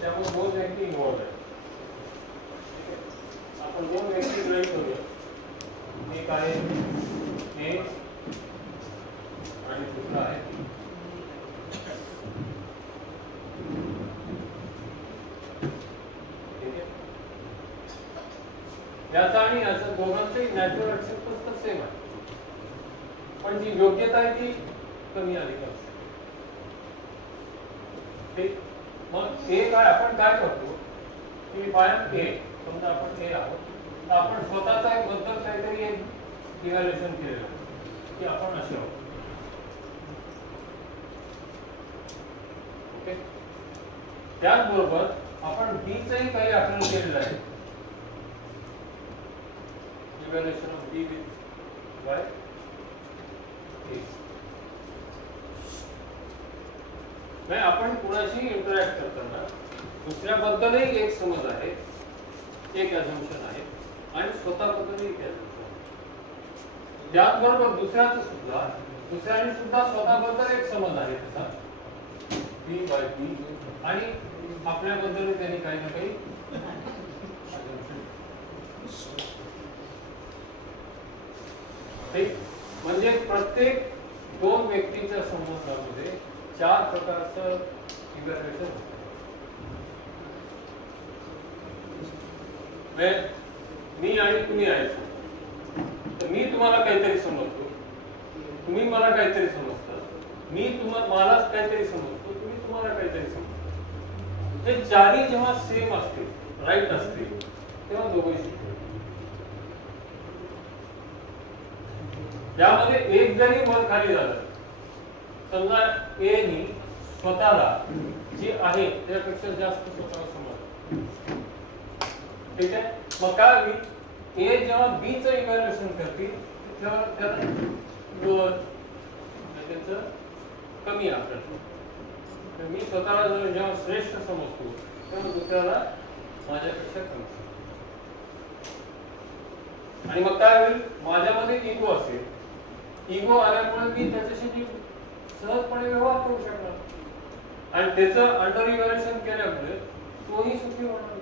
त्यामुळे दोन व्यक्ती इन्व्हॉल्व आहेत. आपण दोन व्यक्ती गृहीत करूया. एक आहे ए आणि दुसरा आहे बी. ठीक आहे. याचा आणि याचा दोघांचे नॅचरल ऍक्सेप्टन्स तर सेम आहे, पण जी योग्यता आहे ती कमी अधिक असते. ठीक. मग ए काय आपण काय करतो की बाय ए, समजा आपण ए आहोत, तर आपण स्वतःचा एक बद्दल काहीतरी एक इव्हॅल्युएशन केलेलं आहे की आपण असे आहोत. ओके. त्याचबरोबर आपण बीचंही काही आकलन केलेलं आहे. Evaluation of B with by A. नाही, आपण कुणाशी इंटरॅक्ट करताना दुसऱ्याबद्दलही एक समज आहे, एक अझम्पशन आहे, आणि स्वतःबद्दलही एक अझम्पशन आहे. त्याचबरोबर दुसऱ्याने सुद्धा स्वतःबद्दल एक समज आहे त्याचा बी बाय बी, आणि आपल्याबद्दल त्यांनी काही ना काही ठीक. म्हणजे प्रत्येक दोन व्यक्तीच्या संबंधामध्ये चार प्रकारचं इव्हॅल्युएशन होतं. मी आणि तुम्ही आहे, तर मी तुम्हाला काहीतरी समजतो, तुम्ही मला काहीतरी समजता, मी मला काहीतरी समजतो, तुम्ही तुम्हाला काहीतरी समजतो. हे चारही जेव्हा सेम असतील, राईट असतील, तेव्हा दोघंही शिकतो. यामध्ये एक जरी वर खाली झालं, समजा ए नी स्वतःला जे आहे त्यापेक्षा जास्त स्वतःला समज, ठीक आहे. मग काय होईल, ए जेव्हा बी चं इव्हॅल्युएशन करतील तेव्हा त्याला लोअर, त्याचं कमी आकलन. मी स्वतःला जेव्हा श्रेष्ठ समजतो तेव्हा दुसऱ्याला माझ्यापेक्षा कमी. आणि मग काय होईल, माझ्यामध्ये इगो असेल, इगो आल्यामुळे मी त्याच्याशी सहजपणे व्यवहार करू शकणार, आणि त्याचं अंडर इव्हॅल्युएशन केल्यामुळे तोही सुखी होणार नाही,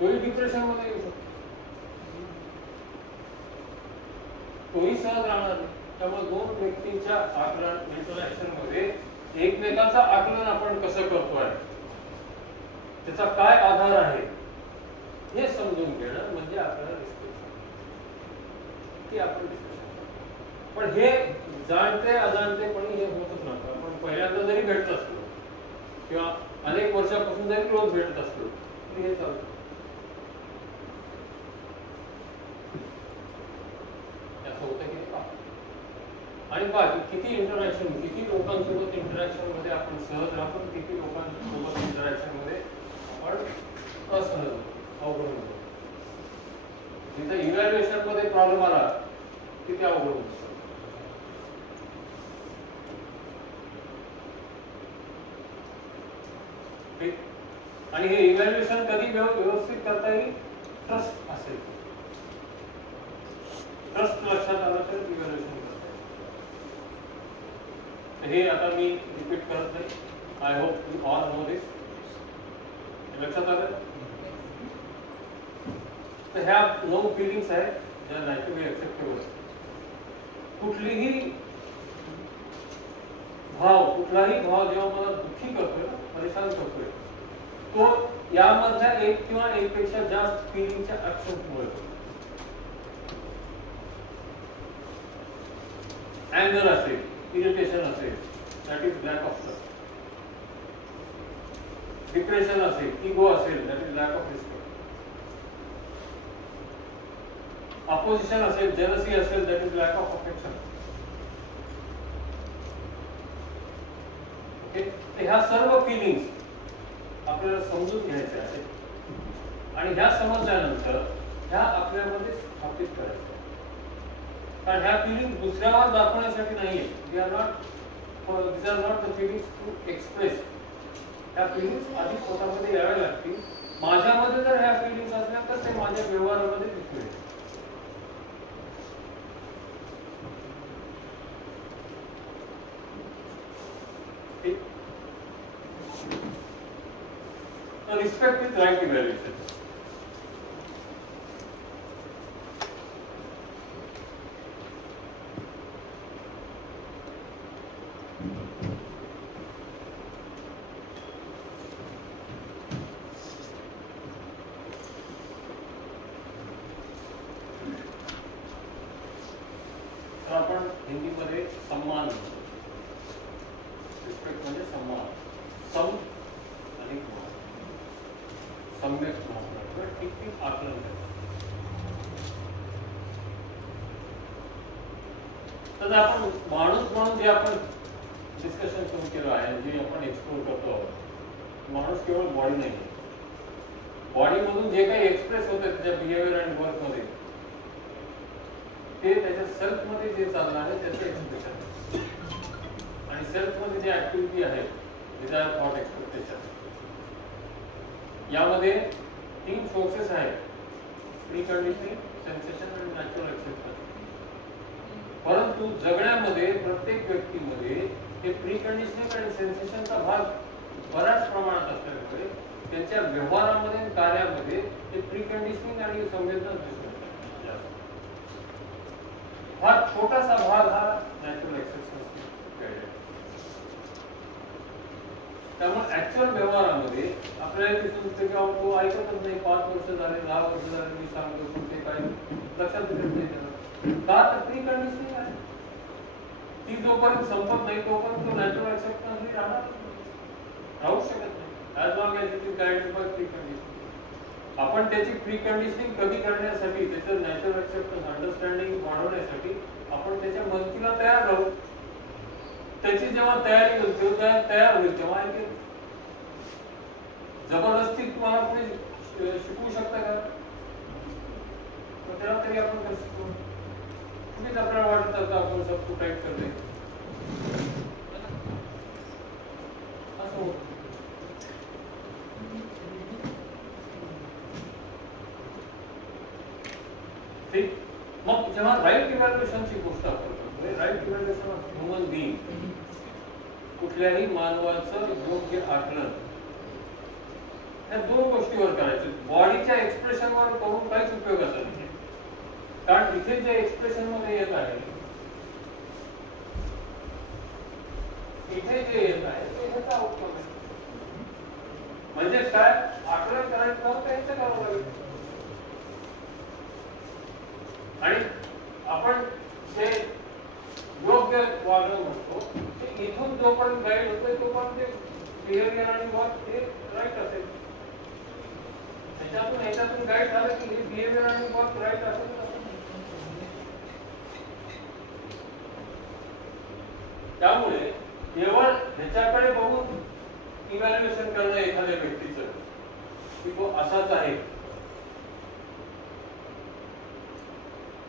तोही डिप्रेशन मध्ये येऊ शकतो, तोही सहज राहणार नाही. त्यामुळे दोन व्यक्तींच्या आकलन इंटरॅक्शन मध्ये एकमेकांचं आकलन आपण कसं करतोय, त्याचा काय आधार आहे हे समजून घेणं म्हणजे आपल्याला की आपण पण हे जाणते अजाणतेपणी हे होतच नव्हतं. आपण पहिल्यांदा जरी भेटत असलो किंवा अनेक वर्षापासून जरी रोज भेटत असलो तरी हे चालतं. असं होतं की आणि बाकी किती इंटरॅक्शन, किती लोकांसोबत इंटरॅक्शन मध्ये आपण सहज राहतो, किती लोकांसोबत इंटरॅक्शन मध्ये आपण असहज होतो, अवघड होतो. जिथे इव्हॅल्युएशन मध्ये प्रॉब्लेम आला तिथे अवघड होतो. आणि हे इव्हॅल्युएशन कधी व्यवस्थित करता येईल, ट्रस्ट असेल, ट्रस्ट लक्षात आलं तर इव्हॅल्युएशन करता येईल. हे आता मी रिपीट करत नाही, I hope you all know this. लक्षात आलं. तर ह्या 9 फिलिंग्स आहेत ज्या नॅचरली ऍक्सेप्टेबल. कुठलाही भाव जेव्हा मला दुःखी करतोय, परेशान करतोय, तो यामधल्या एक किंवा एकपेक्षा जास्त फिलिंगच्या ऍक्शन्समुळे होतो. अँगर असेल, इरिटेशन असेल, that is lack of trust. Depression असेल, इगो असेल, that is lack of respect. Opposition असेल, जेलसी असेल, that is lack of affection. Okay. ह्या सर्व फिलिंग्स आपल्याला समजून घ्यायच्या आहेत आणि ह्या समजल्यानंतर ह्या आपल्यामध्ये स्थापित करायच्या. कारण ह्या फिलिंग्स दुसऱ्यावर दाखवण्यासाठी नाहीये. They are not the feelings to express. ह्या फिलिंग्स आधी स्वतःमध्ये याव्या लागतील. माझ्यामध्ये जर ह्या फिलिंग्स असल्या तर ते माझ्या व्यवहारामध्ये दिसून येईल. तर रिस्पेक्ट विथ राईट इव्हॅल्युएशन. आपण हिंदीमध्ये सम्मान, रिस्पेक्ट म्हणजे सम्मान, सम आणि सम्यक महत्व, ठीक आकलन करतात. तर आपण माणूस म्हणून जे आपण डिस्कशन सुरू केलं आहे, जे आपण एक्सप्लोर करतो आहोत, माणूस केवळ बॉडी नाही, बॉडी मधून जे काही एक्सप्रेस होतं त्याच्या बिहेवियर अँड वर्क मध्ये, ते त्याच्या सेल्फ मध्ये जे चाललं आहे त्याचं एक्सप्रेशन. आणि सेल्फ मध्ये जे ऍक्टिव्हिटी आहे, डिझायर, थॉट, एक्सपेक्टेशन, यामध्ये 3 सोर्सेस आहेत, प्री कंडिशनिंग, सेन्सेशन आणि नॅचरल एक्सेप्टन्स. परंतु जगण्यामध्ये प्रत्येक व्यक्तीमध्ये हे प्री कंडिशनिंग आणि सेन्सेशनचा भाग बऱ्याच प्रमाणात असल्यामुळे त्यांच्या व्यवहारामध्ये, कार्यामध्ये ते प्री कंडिशनिंग आणि संवेदना दिसतात. हा छोटासा भाग हा नॅचरल एक्सेप्टन्स. त्यामुळे ऍक्च्युअल व्यवहारामध्ये आपल्याला दिसून येते की तो ऐकतच नाही, 5 वर्ष झाले, 10 वर्ष झाले मी सांगतो, ते काय लक्षात येत नाही त्याला. का तर प्री कंडिशनिंग आहे, ती जोपर्यंत संपत नाही तोपर्यंत तो नॅचरल एक्सेप्टन्स राहू शकत नाही. As long as it is guided by pre conditioning. आपण त्याची प्री कंडिशनिंग कमी करण्यासाठी, त्याचं नॅचरल एक्सेप्टन्स, अंडरस्टँडिंग वाढवण्यासाठी आपण त्याच्या मदतीला तयार राहू. त्याची जेव्हा तयारी होईल, तेव्हा तयार होईल, तेव्हा ऐकेल. जबरदस्ती तुम्हाला कोणी शिकवू शकता का? त्याला तरी आपण कसं शिकवू? तुम्हीच आपल्याला वाटत असतं आपण सब कुठे करते असं होतं. ठीक. मग जेव्हा राईट इव्हॅल्युएशनची गोष्ट आपण करतोय, right evaluation of human being, कुठल्याही मानवाचं योग्य आकलन, या 2 गोष्टीवर करायचं. बॉडीच्या एक्सप्रेशनवर करून काहीच उपयोगाचा नाही, कारण इथे जे एक्सप्रेशन मध्ये येत आहे, इथे जे येत आहे ते ह्याचा आउटकम आहे. म्हणजे काय आकलन करायचं नव्हतं, ह्याचं करावं लागेल. आणि आपण जे योग्य वागणं म्हणतो ते इथून जोपर्यंत गाईड होतोय तोपर्यंत ते बिहेवियर आणि वर्क हे राईट असेल. ह्याच्यातून गाईड झालं की हे बिहेवियर आणि वर्क राईट असेल. त्यामुळे केवळ ह्याच्याकडे बघून इव्हॅल्युएशन करणं एखाद्या व्यक्तीचं की तो असाच आहे,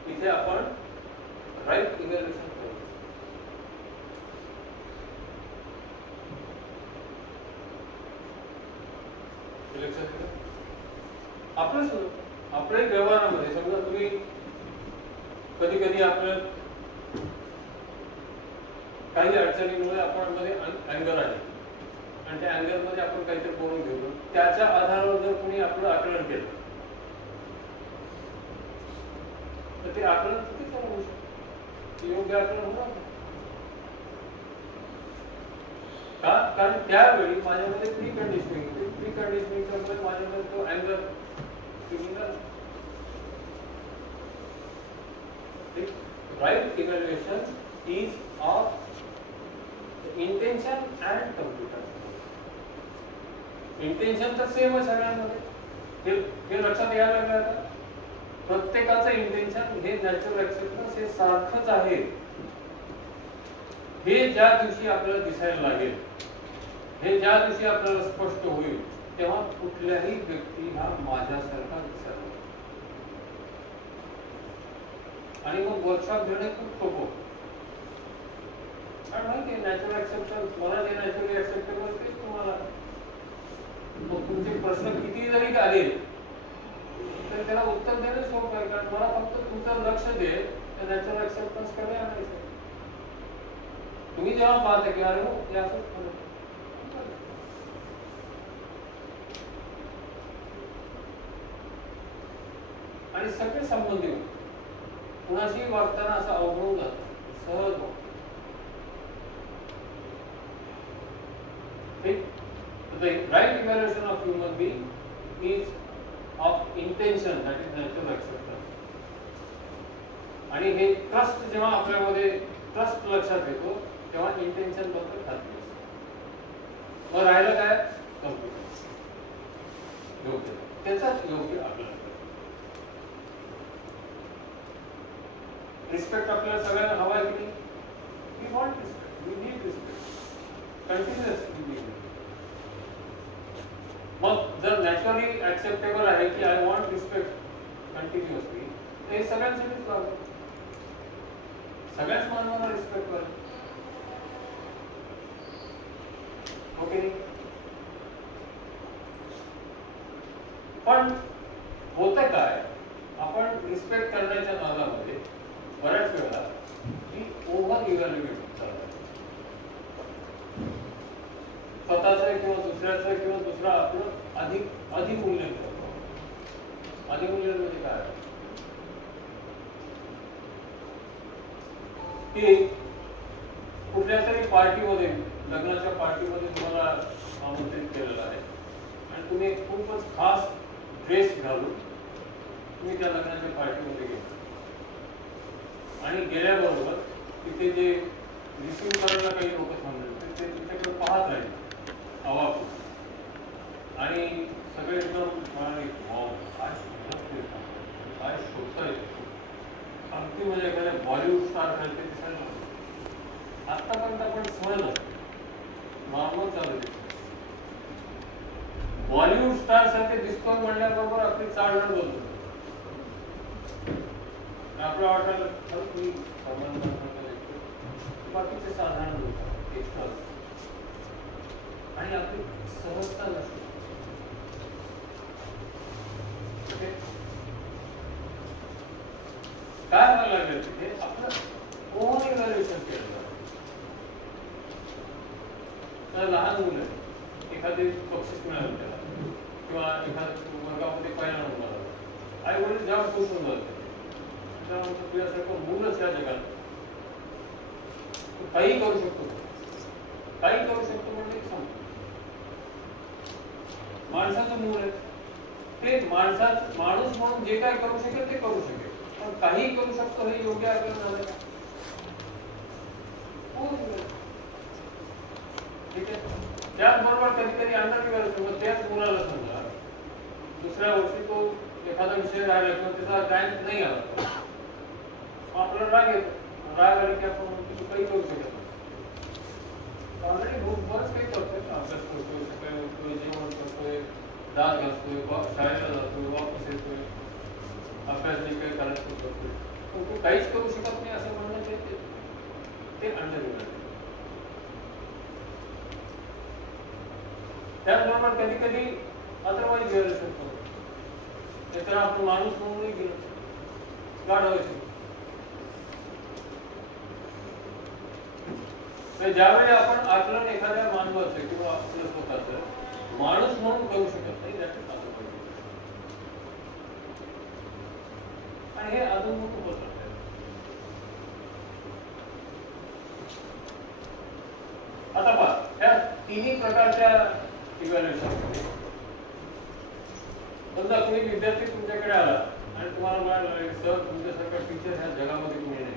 इथे आपण राईट इव्हॅल्युएशन करू. आपल्या व्यवहारामध्ये समजा तुम्ही कधी कधी आपलं काही अडचणीमुळे आपण मध्ये अँगर आहे आणि त्या अँगर मध्ये आपण काहीतरी बोलून घेऊ, त्याच्या आधारावर जर कोणी आपलं आकलन केलं तर ते आकलन चुकीचं होऊ शकतं, योग्य आकलन होणार का? कारण त्यावेळी माझ्यामध्ये प्री कंडिशनिंग होती, प्री कंडिशनिंगच्या माझ्यामध्ये तो अँगर right evaluation is of intention and computer. Intention तर सेम आहे सगळ्यांमध्ये, हे लक्षात यायला लागलं. आता प्रत्येकाचं इंटेन्शन हे नॅचरल एक्सेप्टन्स हे सारखंच आहे. हे ज्या दिवशी आपल्याला दिसायला लागेल, हे ज्या दिवशी आपल्याला स्पष्ट होईल, तेव्हा कुठल्याही व्यक्ती हा माझ्यासारखा दिसायला आणि मग वर्कशॉप घेणे खूप सोपं. कारण माहिती आहे नॅचरल एक्सेप्टन्स, मला जे नॅचरली एक्सेप्टेबल तेच तुम्हाला. मग तुमचे प्रश्न किती जरी आले तर त्याला उत्तर देणे सोपं आहे, कारण मला फक्त तुमचं लक्ष दे त्या नॅचरल एक्सेप्टन्स कडे आणायचं. तुम्ही जेव्हा पाहता की अरे हो हे असंच आणि सगळे संबंधी होते. कुणाशी वागताना असं अवघडून जातं, सहज होतं. ठीक. The right evaluation of human being is of intention, that is natural acceptance. आणि हे ट्रस्ट जेव्हा आपल्यामध्ये ट्रस्ट लक्षात येतो तेव्हा इंटेन्शन बद्दल खात्री असते. मग राहिलं काय? कम्प्युटर योग्य, त्याचाच योग्य आपल्याला रिस्पेक्ट आपल्याला सगळ्यांना हवा आहे की नाही? We want respect, we need respect continuously. मग जर नॅचरली ऍक्सेप्टेबल आहे की आय वॉन्ट रिस्पेक्ट कंटिन्युअसली, तर हे सगळ्यांसाठीच लागतं. सगळ्याच मानवाला रिस्पेक्ट पाहिजे. ओके. पण होतं काय, आपण रिस्पेक्ट करण्याच्या नादामध्ये बऱ्याच वेळा ही ओव्हर इव्हॅल्युएट चालतं. स्वतःचं किंवा दुसऱ्याचं किंवा दुसरा आपलं अधिमूल्यन करतो. अधिमूल्यन म्हणजे काय? की कुठल्या तरी पार्टीमध्ये, लग्नाच्या पार्टीमध्ये तुम्हाला आमंत्रित केलेलं आहे आणि तुम्ही खूपच खास ड्रेस घालून तुम्ही त्या लग्नाच्या पार्टीमध्ये गेला आणि गेल्याबरोबर तिथे जे रिसीव्ह करायला काही लोक थांबले ते तुमच्याकडे पाहत राहिले अवाक आणि सगळे एकदम काय शोधता येतो. अगदी म्हणजे एखाद्या बॉलिवूड स्टार सारखे दिसायला आतापर्यंत आपण सहज नॉर्मल चालू. बॉलिवूड स्टार सारखे दिसतो म्हणल्याबरोबर आपली चालणं बोलतो. आपल्या वाटायला बाकीचे साधारण लोक एक्स्ट्रा आणि आपली सहजता नसते. काय व्हायला लागलं तिथे आपलं ओव्हर इव्हॅल्युएशन केलं जातं. तर लहान मुलं एखादी बक्षीस मिळालं त्याला किंवा एखाद्या वर्गामध्ये पहिला नंबर आला, आई वडील जाम खुश होऊन जाते. तुझ्यासारखं मूलच या जगात काही करू शकतो, काही करू शकतो म्हणजे सांगतो. माणसाचं मूल आहे ते माणूस म्हणून जे काय करू शकेल ते करू शकेल, पण काही करू शकतो हे योग्य आपल्याला झालं का? ठीक आहे. त्याचबरोबर कधी कधी अंडर इव्हॅल्युएशन, त्याच मुलाला समजा दुसऱ्या वर्षी तो एखादा विषय राहिला किंवा त्याचा रँक नाही आला, आपल्याला राग येतो. राग आले की आपण म्हणतो काही करू शकत नाही. ऑलरेडी बरंच काही करतोय, अभ्यास करतोय, सकाळी उठतोय, जेवण करतोय, दात घासतोय, शाळेला जातोय, वापस येतोय, अभ्यास जे काही करायचं करतोय, पण तू काहीच करू शकत नाही असं म्हणणं ते अंडर इव्हॅल्युएशन. त्याचबरोबर कधी कधी अदरवाईज इव्हॅल्युएशन करतो. तर आपण माणूस म्हणूनही गेलो गाढवायचं. ज्यावेळी आपण आकलन एखाद्या मानवाचं किंवा आपलं स्वतःचं माणूस म्हणून करू शकत नाही, त्याचे चालू पाहिजे. आणि हे अजून खूप होत. आता पहा, ह्या तिन्ही प्रकारच्या इव्हॅल्युएशन समजा कोणी विद्यार्थी तुमच्याकडे आला आणि तुम्हाला म्हणाला सर तुमच्यासारखा टीचर ह्या जगामध्ये कोणी नाही.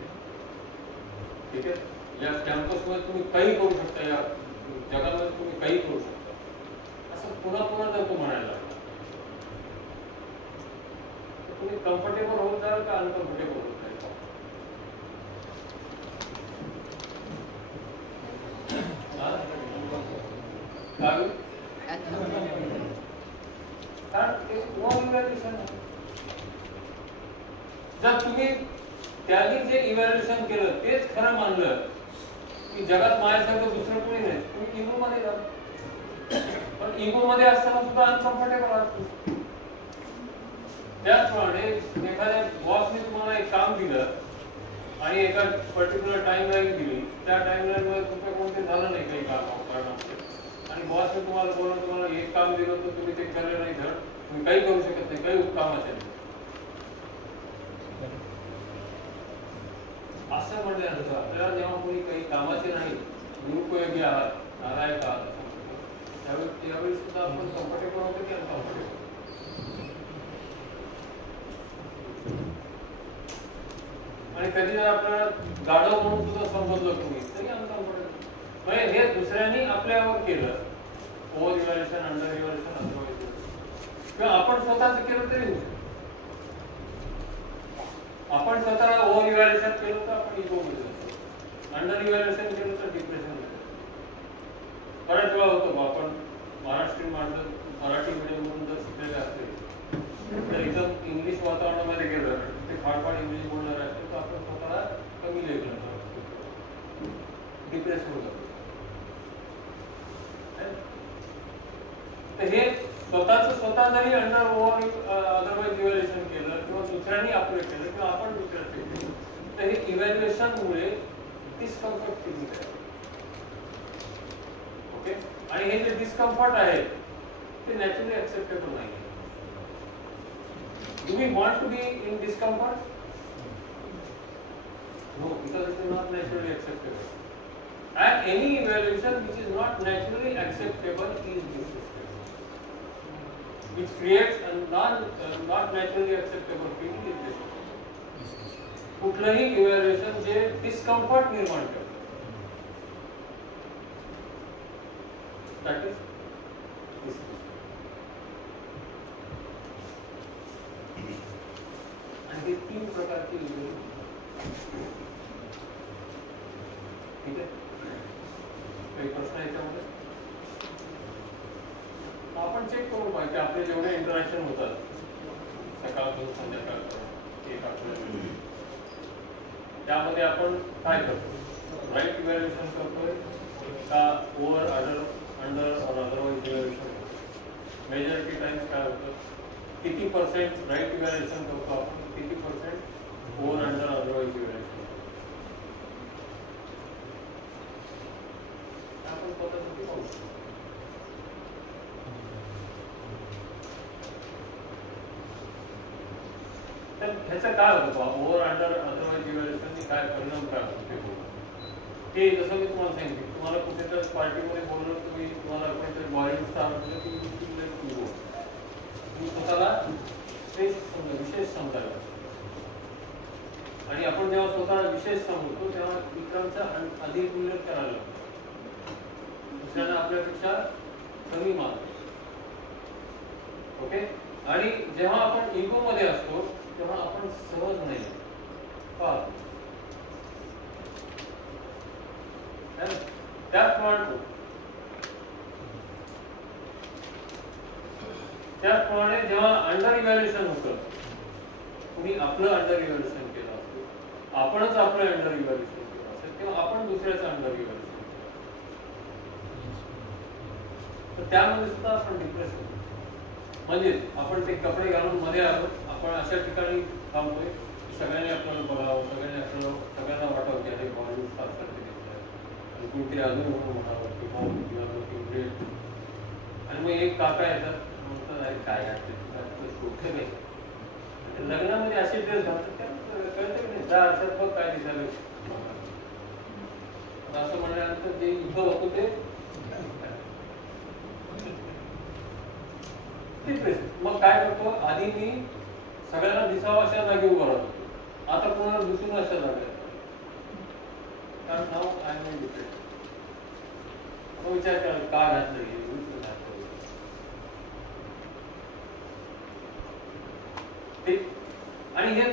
ठीक आहे. या कॅम्पसमध्ये तुम्ही काही करू शकता, या जगामध्ये तुम्ही काही करू शकता, असं पुन्हा पुन्हा जर तो म्हणायला लागला तर तुम्ही कम्फर्टेबल होत जाल का अनकम्फर्टेबल होत जाईल? कारण ते इव्हॅल्युएशन आहे. जर तुम्ही त्यांनी जे इव्हॅल्युएशन केलं तेच खरं मानलं की जगात माझ्यासारखं दुसरं कोणी नाही, तुम्ही इगो मध्ये जा. पण इगो मध्ये असताना सुद्धा अनकम्फर्टेबल आहात. त्याचप्रमाणे एखाद्या बॉसने तुम्हाला एक काम दिलं आणि एका पर्टिक्युलर टाइमलाईन दिली, त्या टाइमलाईन मध्ये तुमचं कोणते झालं नाही काही कारणामुळे आणि बॉसने तुम्हाला बोलून तुम्हाला एक काम दिलं तर तुम्ही ते केलं नाही, तर तुम्ही काही करू शकत नाही, काही कामाचे नाही. असं म्हणल्यानंतर आपल्याला जेव्हा कोणी काही कामाचे नाही, निरुपयोगी आहात, नालायक आहात, त्यावेळी सुद्धा आपण कम्फर्टेबल होतो की अनकम्फर्टेबल? आणि कधी जर आपल्याला गाढव म्हणून सुद्धा संबोधलं तुम्ही तरी अनकम्फर्टेबल. म्हणजे हे दुसऱ्यांनी आपल्यावर केलं, over evaluation, under evaluation, otherwise, किंवा आपण स्वतःच केलं तरी होऊ शकतं. आपण स्वतःला ओव्हर इव्हॅल्युएशन केलं तर आपण इगो मध्ये जातो, अंडर इव्हॅल्युएशन केलं तर डिप्रेशन मध्ये. बऱ्याच वेळा होतो आपण महाराष्ट्रीयन माणसं मराठी मीडियम म्हणून जर शिकलेले असते तर एकदम इंग्लिश वातावरणामध्ये गेलं, ते फाडफाड इंग्लिश बोलणार असते तर आपण स्वतःला कमी लेखलं, डिप्रेस होऊन जातो. तर हे स्वतः जरी अंडर ओव्हर अदरवाईज इव्हॅल्युएशन केलं किंवा दुसऱ्यांनी आपलं केलं किंवा आपण दुसऱ्याचं केलं तर हे इव्हॅल्युएशनमुळे डिस्कम्फर्ट फील होते. ओके, आणि हे जे डिस्कम्फर्ट आहे ते नॅचरली ऍक्सेप्टेबल नाही. Do we want to be in discomfort? No, because it is not naturally acceptable. And any evaluation which is not naturally acceptable is disrespectful, which creates a not naturally acceptable feeling is disrespectful. कुठलंही evaluation जे discomfort निर्माण करतं, that is disrespect. आणि हे तीन प्रकारची evaluation. ठीक आहे, काही प्रश्न याच्यामध्ये? आपण चेक करू पाहिजे आपले जेवढे इंटरॅक्शन होतात सकाळपासून संध्याकाळपर्यंत एक आठवड्यामध्ये, त्यामध्ये आपण काय करतो? राईट इव्हॅल्युएशन करतोय का ओव्हर अंडर और अदरवाईज इव्हॅल्युएशन? मेजॉरिटी टाइम्स काय होतं, किती % राईट इव्हॅल्युएशन करतो आपण, किती % ओव्हर अंडर अदरवाईज इव्हॅल्युएशन? आपण स्वतःसाठी पाहू शकतो. तर ह्याचं काय होतं, ओव्हर अंडर अदरवाईज इव्हॅल्युएशनने काय परिणाम काय होतो ते जसं मी तुम्हाला सांगितलं. तुम्हाला कुठेतरी पार्टीमध्ये बोललो, तुम्हाला कोणीतरी बॉलिवूड स्टार म्हटलं की तुम्ही स्वतःला विशेष समजायला. आणि आपण जेव्हा स्वतःला विशेष समजतो तेव्हा इतरांचा अधिक उल्लेख करायला लागतो, दुसऱ्यांना आपल्यापेक्षा कमी मानतो. ओके, आणि जेव्हा आपण इगो मध्ये असतो तेव्हा आपण सहज नाही पाहतो. त्याचप्रमाणे जेव्हा अंडर इव्हॅल्युएशन होतं, कुणी आपलं अंडर इव्हॅल्युएशन केलं असतं, आपणच आपलं अंडर इव्हॅल्युएशन केलं असेल किंवा आपण दुसऱ्याचं अंडर इव्हॅल्युएशन, तर त्यामध्ये सुद्धा आपण डिप्रेस होतो. म्हणजे आपण ते कपडे घालून मध्ये आलो, आपण अशा ठिकाणी थांबतोय सगळ्यांनी आपल्याला बघावं, सगळ्यांना वाटावं की अरे बॉलिवूड स्टार सारखे दिसतात, आणि कुठेतरी अजून म्हणावं की ग्रेट. आणि मग एक काका येतात, म्हणतात अरे काय कुठे नाही, लग्नामध्ये असे ड्रेस घालतात, कळतं की नाही, 10 वर्षात बघ काय दिसायला. असं म्हणल्यानंतर जे युद्ध होतं ते मग काय करतो, आधी मी सगळ्यांना दिसावं अशा जागी उभा राहतो, आता कोणाला दिसून अशा जागा, कारण नाव आय एम डिप्रेस. विचार करा का घातलं, आणि हे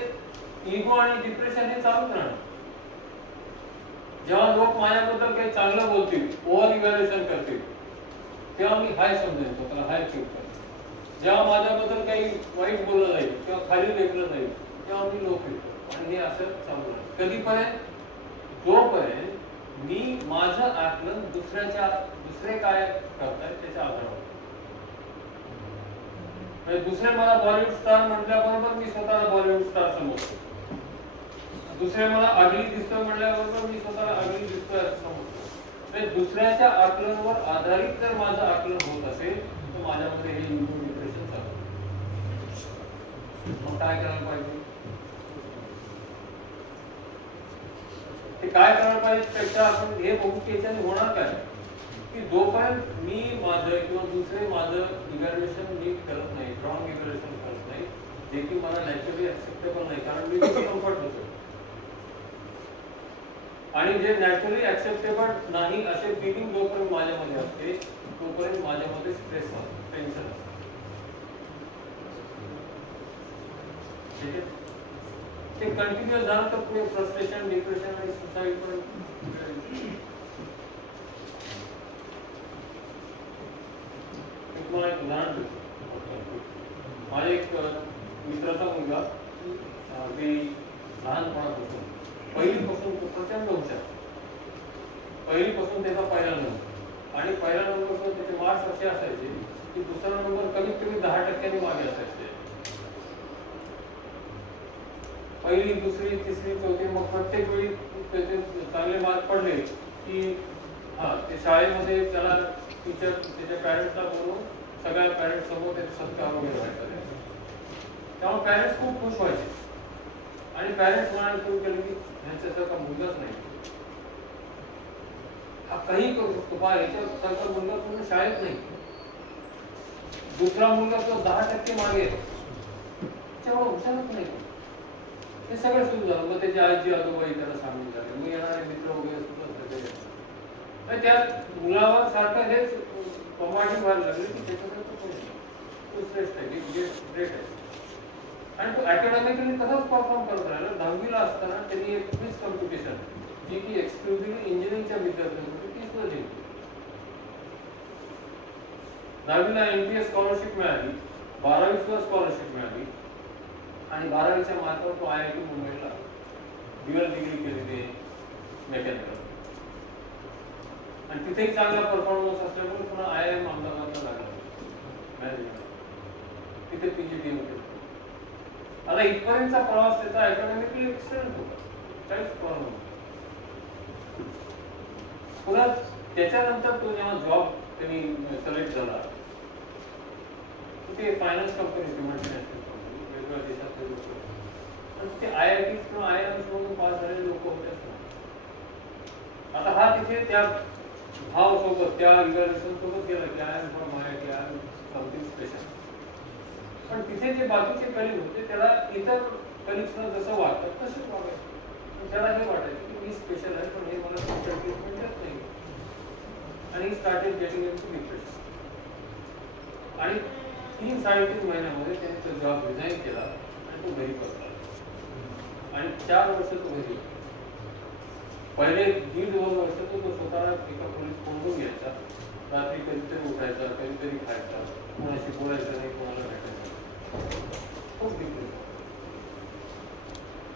इगो आणि डिप्रेशन हे चालूच राहणार. जेव्हा लोक माझ्याबद्दल काही चांगलं बोलतील, ओव्हर इव्हॅल्युएशन करतील, तेव्हा मी हाय समजेन, स्वतःला हाय फील करेन. जेव्हा माझ्याबद्दल काही वाईट बोललं जाईल किंवा खाली लेखलं जाईल तेव्हा मी लो फील करतो. आणि हे असं चालू राहतं कधीपर्यंत, जोपर्यंत मी माझं आकलन दुसरे काय करतायत त्याच्या आधारावर. दुसरे मला बॉलिवूड स्टार म्हटल्याबरोबर मी स्वतःला बॉलिवूड स्टार समजतो, दुसरे मला आगली दिसतोय म्हटल्याबरोबर मी स्वतःला आगली दिसतोय असं समजतो. दुसऱ्याच्या आकलनावर आधारित जर माझं आकलन होत असेल तर माझ्यामध्ये हे डिप्रेशन चालू. मग काय करायला पाहिजे? पेक्षा आपण हे बघू की याच्याने होणार काय, की जोपर्यंत मी माझं किंवा दुसरे माझं इव्हॅल्युएशन मी करत नाही, रॉंग इव्हॅल्युएशन करत नाही, जे की मला नॅचरली ऍक्सेप्टेबल नाही, कारण मी डिस्कम्फर्ट होतो. आणि जे नॅचरली ऍक्सेप्टेबल नाही असे फिलिंग जोपर्यंत माझ्यामध्ये असते तोपर्यंत माझ्यामध्ये स्ट्रेस असतो, टेन्शन असतं. ते कंटिन्युअस झालं तर पुढे फ्रस्ट्रेशन, डिप्रेशन आणि सुसाईड पण. तुम्हाला एक उदाहरण देतो. माझ्या एक मित्राचा मुलगा अगदी लहानपणापासून पहिलीपासून प्रचंड हुशार, पहिलीपासून त्याचा पहिला नंबर, आणि पहिला नंबर त्याचे मार्क्स असे असायचे की दुसरा नंबर कमीत कमी 10% मागे असायचे. पहिली, दुसरी, तिसरी, चौथी, मग प्रत्येक वेळी त्याचे चांगले मार्क पडले की ते शाळेमध्ये त्याला टीचर त्याच्या पॅरेंट्सला बोलवून सगळ्या पॅरेंट्स समोर त्याचे सत्कार वगैरे व्हायचा. त्यामुळे पॅरेंट्स खूप खुश व्हायचे आणि पॅरेंट्स म्हणायला सुरू केले की ह्यांच्यासारखा मुलगाच नाही, हा काही करू शकतो बा, याच्यासारखा मुलगा पूर्ण शाळेत नाही. दुसरा मुलगा तो 10% मागे त्याच्यामुळे हुशारच नाही. हे सगळं सुरू झालं. मग त्याची आजी आजोबाई त्याला सांगून झाले, मग येणारे मित्र वगैरे सुद्धा सगळे त्या मुलावर सारखं हेच कमांडिंग व्हायला लागले की त्याच्यासारखं तो श्रेष्ठ आहे, ग्रेट आहे. आणि तो अकॅडमिकली तसंच परफॉर्म करत राहिला. 10वीला असताना त्यांनी एक क्विज कॉम्पिटिशन जी की एक्सक्लुझिव्हली इंजिनिअरिंगच्या विद्यार्थ्यांसाठी ती सुद्धा जिंकली. 10वीला MBA स्कॉलरशिप मिळाली, 12वी सुद्धा स्कॉलरशिप मिळाली, आणि 12वीच्या मार्कावर तो IIT मुंबईला ड्युअल डिग्री केली ते मेकॅनिकल, आणि तिथेही चांगला परफॉर्मन्स असल्यामुळे पुन्हा IIM अहमदाबादला लागला मॅनेजमेंट, तिथे PhD होते. आता इथपर्यंतचा प्रवास त्याचा अकॅडमिकली एक्सलंट होता, काहीच प्रॉब्लेम नव्हता. पुन्हा त्याच्यानंतर तो जेव्हा जॉब त्यांनी सिलेक्ट झाला, ते फायनान्स कंपनी होती, मल्टीनॅशनल कंपनी, वेगवेगळ्या देशातले लोक, आणि ते IIT किंवा IIMs मधून पास झालेले लोक होते. आता हा तिथे त्या भाव सोबत त्या इव्हॅल्युएशन सोबत गेला की I am from IIT, I am something special. पण तिथे जे बाकीचे कलिग होते त्याला इतर कलिग्सना जसं वाटतं तसंच वागायचं. त्याला हे वाटायचं की मी स्पेशल आहे, पण हे मला स्पेशल ट्रीटमेंट देत नाही. आणि स्टार्टेड गेटिंग इनटू डिप्रेशन. आणि 3-3.5 महिन्यामध्ये त्याने तो जॉब रिझाईन केला आणि तो घरी परतला. आणि 4 वर्ष तो घरी. पहिले 1.5-2 वर्ष तो स्वतःला एका खोलीत कोंडून घ्यायचा. रात्री कधीतरी उठायचा, कधीतरी खायचा, कोणाशी बोलायचं नाही, कोणाला भेटायचं. खूप डिप्रेशन.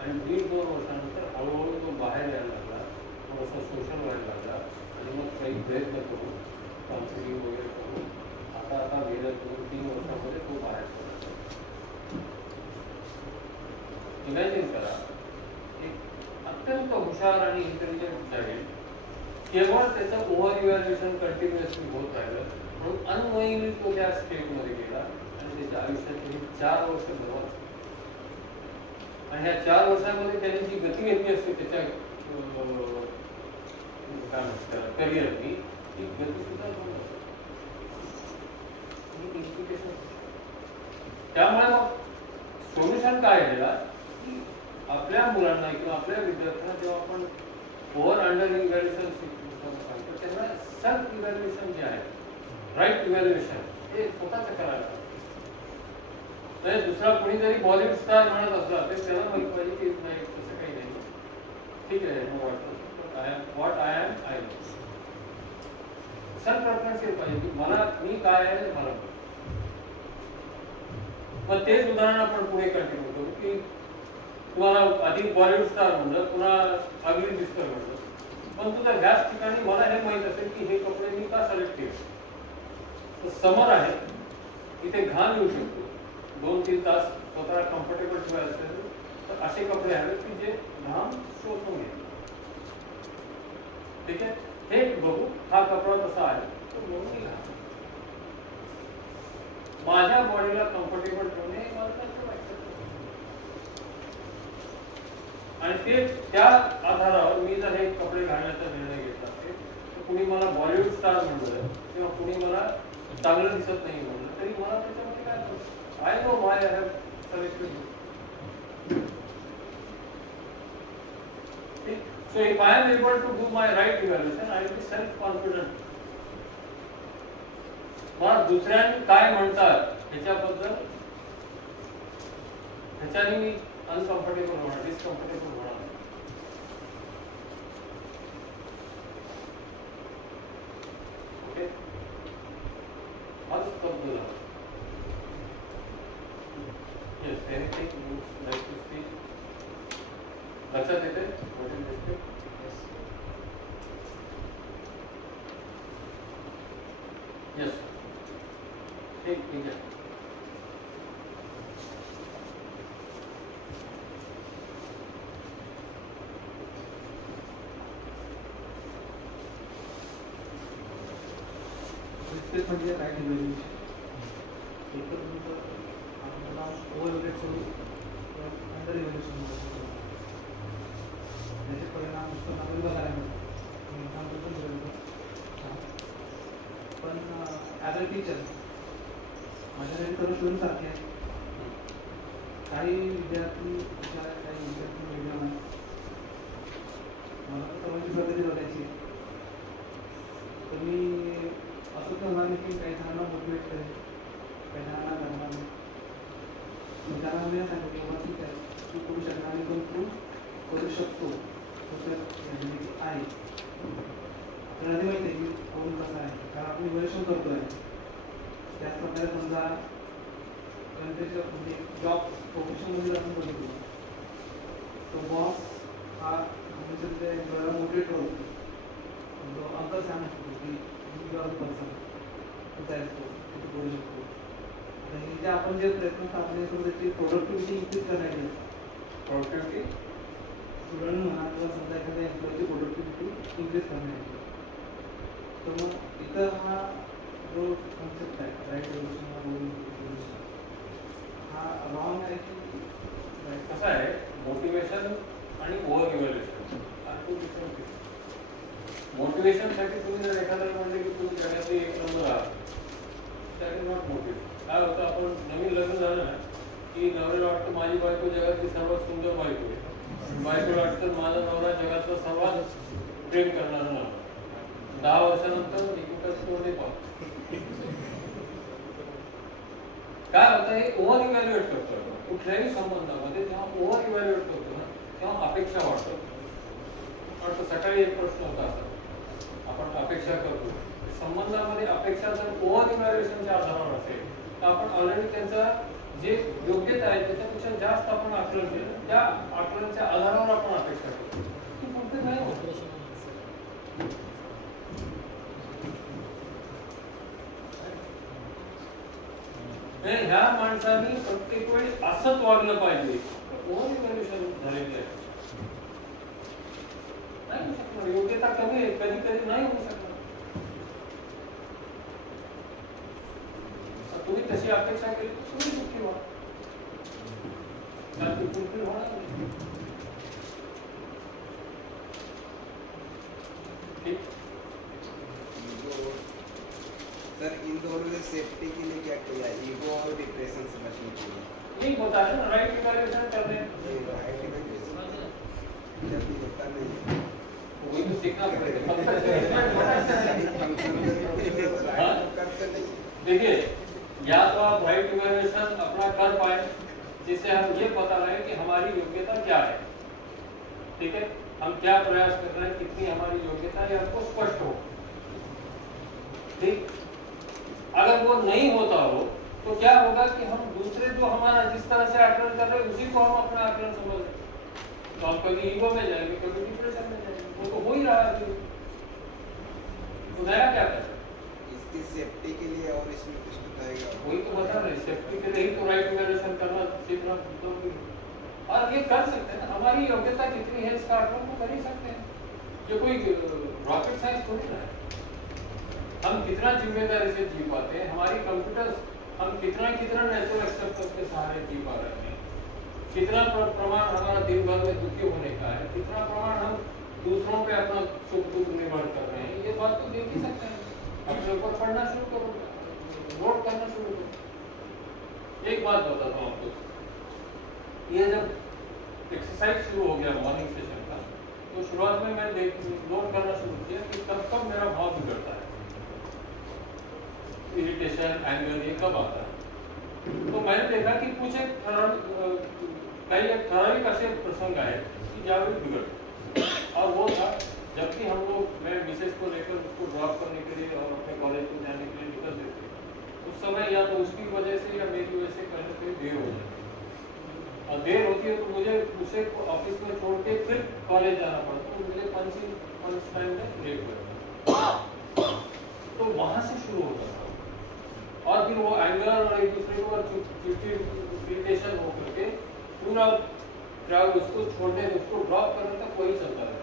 आणि 1.5-2 वर्षानंतर हळूहळू तो बाहेर यायला लागला, थोडासा सोशल व्हायला लागला, आणि मग काही प्रयत्न करून काउन्सिलिंग वगैरे करून आता गेल्या 2-3 वर्षामध्ये तो बाहेर पडला. इमॅजिन करा, एक अत्यंत हुशार आणि इंटेलिजंट चाइल्ड, केवळ त्याचं ओव्हर इव्हॅल्युएशन कंटिन्युअसली होत राहिलं म्हणून अननोइंगली तो त्या स्टेटमध्ये गेला आणि त्याच्या आयुष्यातली 4 वर्ष बरबाद. आणि ह्या 4 वर्षांमध्ये त्याने जी गती घेतली असते त्याच्या काय म्हणतात करिअरनी, ती गती सुद्धा त्यामुळे मग सोल्युशन काय आहे की आपल्या मुलांना किंवा आपल्या विद्यार्थ्यांना जेव्हा आपण ओव्हर अंडर इव्हॅल्युएशन सांगतो त्यांना सेल्फ इव्हॅल्युएशन जे आहे, राईट इव्हॅल्युएशन, हे स्वतःच करायला. नाही दुसरा कोणी जरी बॉलिवूड स्टार म्हणत असला तर त्याला माहित पाहिजे की नाही तसं काही नाही, ठीक आहे वाटतं I am what I am, I am. Self reference पाहिजे की मला मी काय आहे मला. मग तेच उदाहरण आपण पुढे कंटिन्यू करू की तुम्हाला आधी बॉलिवूड स्टार म्हणलं, पुन्हा अगली दिसतं म्हणलं, पण तुझा ह्याच ठिकाणी मला हे माहित असेल की हे कपडे मी का सिलेक्ट केले. तर समर आहे, इथे घाम येऊ शकतो, 2-3 तास स्वतःला कम्फर्टेबल ठेवायला असेल तर असे कपडे हवेत की जे घाम शोषून घेतील. ठीक आहे, हे बघू हा कपडा कसा आहे तो बघून घ्या. माझ्या बॉडीला कम्फर्टेबल ठेवणे मला आणि ते त्या आधारावर मी जर हे कपडे घालण्याचा निर्णय घेतला असेल तर कुणी मला बॉलिवूड स्टार म्हणलं किंवा कुणी मला चांगलं दिसत नाही म्हणलं तरी मला त्याच्यामध्ये काय I know Y I have selected. So if I am able to do my right evaluation, I will be self-confident. मला दुसऱ्यांनी काय म्हणतात ह्याच्याबद्दल ह्याच्याने मी अनकम्फर्टेबल होणार, डिस्कम्फर्टेबल होणार. ओके, हाच शब्द झाला. Yes, anything you like to speak? लक्षात येते? Yes. ठीक है. तेच म्हणजे राईट इव्हॅल्युएशन एकतर तुमचं आपल्याला ओव्हर इव्हॅल्युएट करू अंडर इव्हॅल्युएशन त्याचे परिणाम नुसतं आपल्याला बघायला मिळतात. एक्झाम्पल पण घेऊ पण ॲज अ टीचर माझ्याकडे सर्व स्टुडंट सारखे आहेत. काही विद्यार्थी काही विद्यार्थी वेगळ्या मला तर सर्वांची प्रगती बघायची आहे. तर मी असं तर होणार नाही की काही जणांना मोटिवेट करेल, काही जणांना करणार नाही. त्यांना मी सांगतो की बाबा ठीक आहे तू करू शकणार आणि पण तू करू शकतो तसं आहे. आपल्याला ते माहिती आहे की कोण कसं आहे कारण आपण इव्हॅल्युएशन करतो आहे. त्याचप्रकारे समजा गणपतीच्या म्हणजे जॉब प्रोफेशनमध्ये आपण बघितलो तो बॉस हा म्हणजे ते मोटिवेट करतो. अंकल सांगू शकतो की यू आर पर्सन तू जायचो तू करू शकतो. आणि जे आपण जे प्रयत्न आपण करू त्याची प्रोडक्टिव्हिटी इन्क्रीज करण्याची प्रोडक्टिव्हिटी स्टुडंट म्हणा किंवा समजा एखाद्या एम्प्लॉईची प्रोडक्टिव्हिटी इन्क्रीज करण्याची. तर मग इथं हा जो कॉन्सेप्ट आहे राईट इव्हॅल्युएशन हा रॉंग आहे की कसं आहे मोटिवेशन आणि ओव्हर इव्हॅल्युएशन हा खूप डिफरंट आहे. मोटिवेशनसाठी तुम्ही जर एखाद्याला म्हणले की तुम्ही जगातले एक नंबर आहात दॅट इज नॉट मोटिवेशन. काय होतं आपण नवीन लग्न झालं ना की नवऱ्याला वाटतं माझी बायको जगातली सर्वात सुंदर बायको आहे, बायकोला वाटतं माझा नवरा जगातला सर्वात प्रेम करणारा नवरा. 10 वर्षानंतर एकमेकांचं तोंड नाही पाहत. काय होतं हे ओव्हर इव्हॅल्युएट करतो आपण कुठल्याही संबंधामध्ये. जेव्हा ओव्हर इव्हॅल्युएट करतो ना तेव्हा अपेक्षा वाढतात. वाटतं सकाळी एक प्रश्न होता असा आपण अपेक्षा करतो संबंधामध्ये. अपेक्षा जर ओव्हर इव्हॅल्युएशनच्या आधारावर असेल तर आपण ऑलरेडी त्यांचा जे योग्यता आहे त्याच्यापेक्षा जास्त आपण आकलन केलं. त्या आकलनाच्या आधारावर आपण अपेक्षा करतो ती कुठे नाही होत. ह्या माणसाने प्रत्येक वेळी असंच वागलं पाहिजे ओव्हर इव्हॅल्युएशन झालेली आहे. नाही होऊ शकणार. योग्यता कमी आहे कधी कधी नाही होऊ शकणार. तुम्ही तशी अपेक्षा केली तर तुम्ही दुःखी व्हा कारण ती फुलफिल होणार नाही. ठीक. सर इन दोनों में सेफ्टी के लिए क्या किया है? ईगो और डिप्रेशन से बचने के लिए यही होता है ना राइट इवैल्यूएशन करने. राइट इवैल्यूएशन जल्दी होता नहीं है. वही तो सीखना पड़ेगा. देखिए या तो आप राइट इवैल्यूएशन अपना कर पाए जिससे हम ये पता लगे कि हमारी योग्यता क्या है. ठीक है, हम क्या प्रयास कर रहे हैं, कितनी हमारी योग्यता है आपको स्पष्ट हो. ठीक. अगर वो नहीं होता हो तो क्या होगा कि हम दूसरे जो हमारा जिस तरह से आकलन कर रहे हैं उसी को हम अपना आकलन समझ रहे हैं. तो हम कभी ईगो में जाएंगे कभी डिप्रेशन में जाएंगे. वो तो हो ही रहा है. तो नया क्या कर इसकी सेफ्टी के लिए और इसमें कुछ बताएगा? वही तो बता रहे सेफ्टी के लिए ही तो राइट इवैल्यूएशन करना सीखना जरूरी है. और ये कर सकते हैं. हमारी योग्यता कितनी है इसका आकलन तो कर ही सकते हैं. ये कोई रॉकेट साइंस थोड़ी ना है. हम कितना जिम्मेदारी से जी पाते हैं. हमारी कंप्यूटर्स हम कितना नेचुरल एक्सेप्टेंस के सहारे जी पा रहे हैं. कितना प्रमाण हमारा दिन भर में दुखी होने का है, कितना प्रमाण हम दूसरों पे अपना सुख दुख निर्भर कर रहे हैं, ये बात तो देख ही सकते हैं। अपने ऊपर पढ़ना शुरू करो, नोट करना शुरू करो। एक बात बताता हूँ आपको, ये जब एक्सरसाइज शुरू हो गया मॉर्निंग सेशन का, तो शुरुआत में मैं नोट करना शुरू किया कि कब कब मेरा भाव बिगड़ता है, इरिटेशन, एंगर, ये कब आता है। तो मैंने देखा कि कुछ एक ठराविक ऐसे प्रसंग आए कि जागरूक बिगड़, और वो था जब भी हम लोग, मैं मिसेस को लेकर उसको ड्रॉप करने के लिए और अपने कॉलेज को जाने के लिए निकलते थे, उस समय या तो उसकी वजह से या मेरी वजह से कहीं ना कहीं देर हो जाती, और देर होती है तो मुझे उसे ऑफिस में छोड़ के फिर कॉलेज जाना पड़ता, तो मुझे पंच टाइम में लेट हो जाता। तो वहां से शुरू होता था, और फिर वो एंगर और एक दूसरे को इरिटेशन हो करके पूरा ट्रैवल उसको छोड़ने, उसको ड्रॉप करने तक वही चलता रहता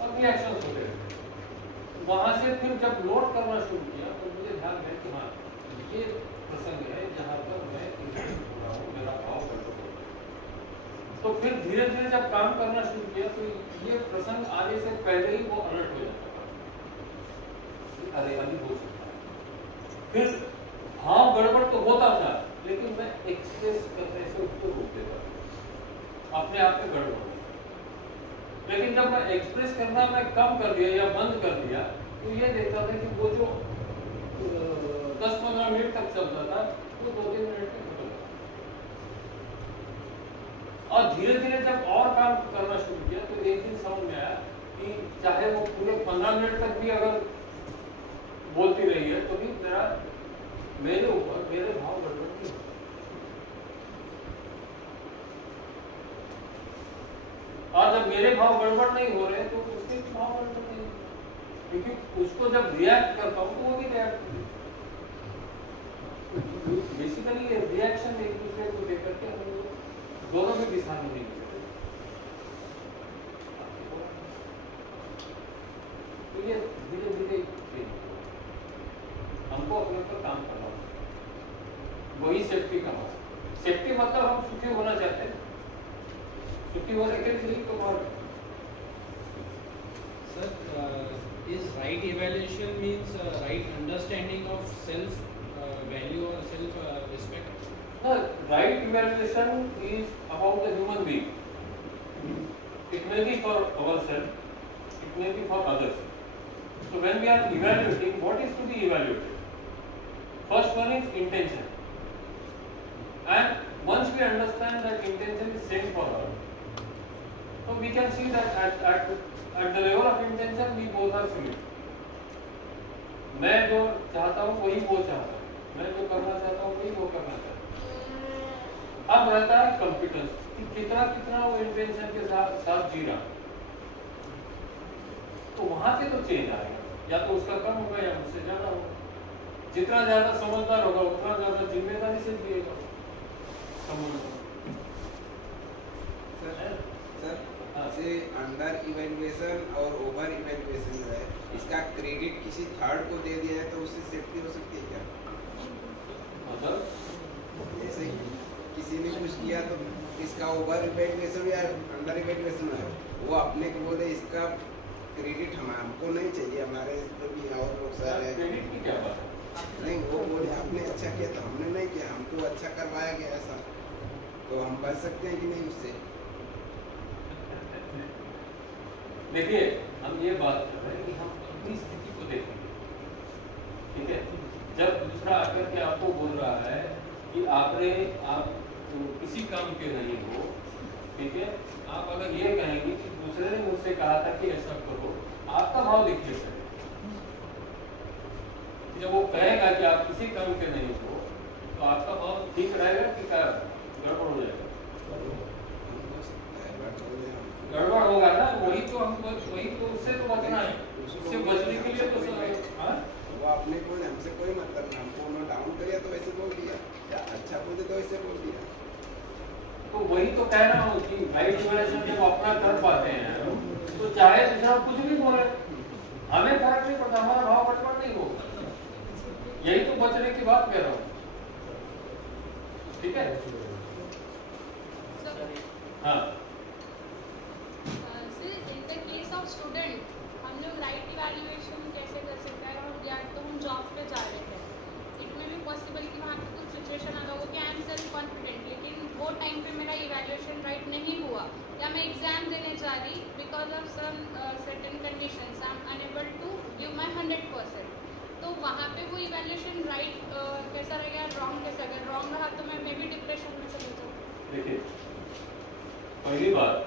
और रिएक्शन होते रहते। वहां से फिर जब नोट करना शुरू किया तो मुझे ध्यान है कि हाँ, ये प्रसंग है जहाँ पर मैं इरिटेट हो रहा हूँ, मेरा भाव गड़बड़ हो रहा। तो फिर धीरे धीरे जब काम करना शुरू किया तो ये प्रसंग आने से पहले ही वो अलर्ट हो जाता था, अरे अभी हो सकता है। फिर भाव गड़बड़ तो होता था, लेकिन मैं एक्सप्रेस करने से उसको रोक देता था, अपने आप में गड़बड़। लेकिन जब मैं एक्सप्रेस करना मैं कम कर दिया या बंद कर दिया, तो ये देखता था कि वो जो 10-15 मिनट तक चलता था वो 2-3 मिनट में खत्म था। और धीरे धीरे जब और काम करना शुरू किया तो एक दिन समझ में आया कि चाहे वो पूरे 15 मिनट तक भी अगर बोलती रही है तो भी मेरे ऊपर मेरे भाव गड़बड़ नहीं होते। और जब मेरे भाव गड़बड़ नहीं हो रहे तो उसके भाव गड़बड़ नहीं होते, क्योंकि उसको जब रिएक्ट करता हूं तो वो भी रिएक्ट होती है। बेसिकली ये रिएक्शन एक दूसरे को देकर के हम लोग दोनों में दिशा में नहीं करते, तो ये धीरे धीरे हमको अपने ऊपर काम करना होगा, वही सेफ्टी का मतलब। सेफ्टी मतलब हम सुखी होना चाहते हैं, सुखी होने के लिए तो और sir, is right evaluation means right understanding of self value or self respect? No, right evaluation is about the human being. It may be for ourselves, it may be for others. So when we are evaluating, what is to be evaluated? First one is intention, and once we understand that intention is same for all, so we can see that at the level of intention we both are similar. मैं जो चाहता हूँ वही वो चाहता है, मैं जो करना चाहता हूँ वही वो करना चाहता है। अब रहता है कॉम्पिटेंस कि कितना वो इंटेंशन के साथ जी रहा, तो वहां से तो चेंज आएगा, या तो उसका कम होगा या मुझसे ज्यादा होगा। जितना ज्यादा समझदार होगा उतना ज्यादा जिम्मेदारी से जिएगा। से अंडर इवैल्यूएशन और ओवर इवैल्यूएशन जो है, इसका क्रेडिट किसी थर्ड को दे दिया है तो उससे सेफ्टी हो सकती है क्या? मतलब जैसे किसी ने कुछ किया तो इसका ओवर इवैल्यूएशन या अंडर इवैल्यूएशन है, वो अपने को बोले इसका क्रेडिट हमको नहीं चाहिए, हमारे इस पे भी और लोग सारे क्रेडिट की क्या बात है? नहीं, वो बोले आपने अच्छा किया तो हमने नहीं किया, हमको अच्छा करवाया गया ऐसा, तो हम बच सकते हैं कि नहीं उससे? देखिए, हम ये बात कर रहे हैं कि हम अपनी स्थिति को देखेंगे, ठीक है? जब दूसरा आकर के आपको बोल रहा है कि आप किसी काम के नहीं हो, ठीक है? आप अगर ये कहेंगे कि दूसरे ने मुझसे कहा था कि ऐसा करो, आपका भाव देखिए सर। जब वो कहेगा कि आप किसी काम के नहीं हो, तो आपका भाव ठीक रहेगा कि क्या गड़बड़ हो जाएगा? गड़बड़ होगा ना, वही तो उससे तो बचना है, उससे बचने के लिए तो वो अपने को हमसे कोई मतलब नहीं, हमको उन्होंने डाउन किया तो ऐसे बोल दिया, या अच्छा बोले तो ऐसे बोल दिया। तो वही तो कह रहा हूँ कि राइट इवैल्यूएशन जब अपना कर पाते हैं तो चाहे दूसरा कुछ भी बोले, हमें फर्क नहीं पड़ता, हमारा भाव गड़बड़ नहीं होगा। यही तो बचने की बात कह रहा हूँ, ठीक है? हाँ in the case of student हम लोग राइट इवैल्यूएशन कैसे कर सकते हैं? और या तो हम जॉब पे जा रहे हैं, इट में भी पॉसिबल कि वहाँ पे कुछ सिचुएशन आ हो कि आई एम सेल्फ कॉन्फिडेंट, लेकिन वो टाइम पे मेरा इवैल्यूएशन राइट नहीं हुआ, या मैं एग्जाम देने जा रही because of some certain conditions I am unable to give my 100%, तो वहाँ पे वो इवैल्यूएशन राइट कैसा रहेगा, रॉन्ग कैसा? अगर रॉन्ग रहा तो मैं मे बी डिप्रेशन में चले जाऊँ। देखिए, पहली बात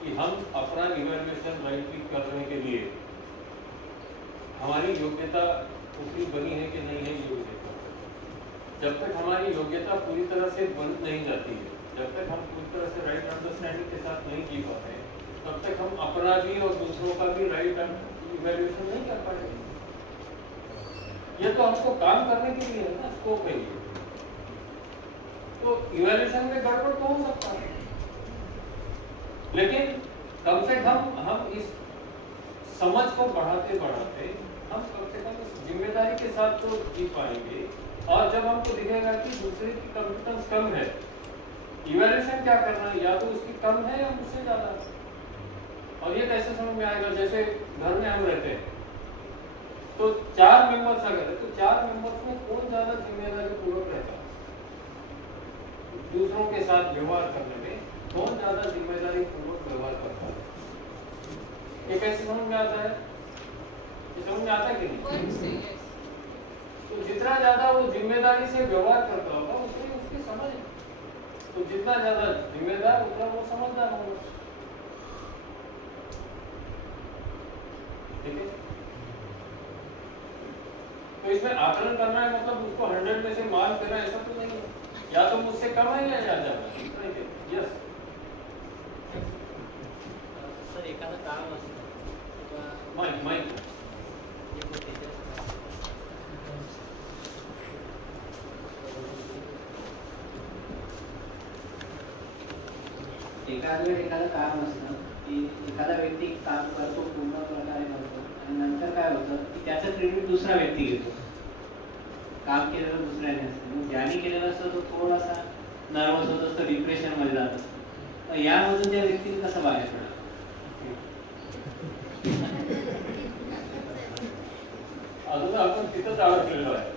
कि हम अपना इवैल्यूएशन राइटली करने के लिए हमारी योग्यता उतनी बनी है कि नहीं है, ये देखना। जब तक हमारी योग्यता पूरी तरह से बन नहीं जाती है, जब तक हम पूरी तरह से राइट अंडरस्टैंडिंग के साथ नहीं जी पाते हैं, तब तक हम अपना भी और दूसरों का भी राइट इवैल्यूएशन नहीं कर पाएंगे। ये तो हमको काम करने के लिए है ना, स्कोप है ये। तो इवैल्यूएशन में गड़बड़ तो हो सकता है, लेकिन कम से कम हम इस समझ को बढ़ाते बढ़ाते हम कम से कम इस जिम्मेदारी के साथ तो जी पाएंगे। और जब हमको दिखेगा कि दूसरे की कॉम्पिटेंस कम है, इवैल्यूएशन क्या करना है, या तो उसकी कम है या मुझसे ज्यादा। और ये कैसे समझ में आएगा? जैसे घर में हम रहते हैं तो 4 मेंबर्स अगर है तो 4 मेंबर्स में कौन ज्यादा जिम्मेदारी पूर्वक रहता है, दूसरों के साथ व्यवहार करने में कौन ज्यादा जिम्मेदारी पूर्वक व्यवहार करता है। ये कैसे समझ में आता है? ये समझ में आता है कि नहीं? तो जितना ज्यादा वो जिम्मेदारी से व्यवहार करता होगा उतनी उसकी समझ, तो जितना ज्यादा जिम्मेदार उतना वो समझदार होगा। ठीक है, तो इसमें आकलन करना है, मतलब उसको 100 में से मान करना, ऐसा तो नहीं है। या तो मुझसे कम है या ज्यादा है। यस सर, एखादं काम असतं माइक माइक एखादं काम असतं की एखादा व्यक्ती काम करतो, पूर्ण प्रकारे करतो, आणि नंतर काय होतं की त्याचं क्रेडिट दुसरा व्यक्ती घेतो, काम केलेलं दुसऱ्याने असतं. मग ज्याने केलेलं असतं तो थोडासा नर्वस होत असतो, डिप्रेशन मध्ये जात असतो. तर यामधून त्या व्यक्तीने कसं बाहेर पडावं? अजून आपण तिथंच अडकलेलो आहे.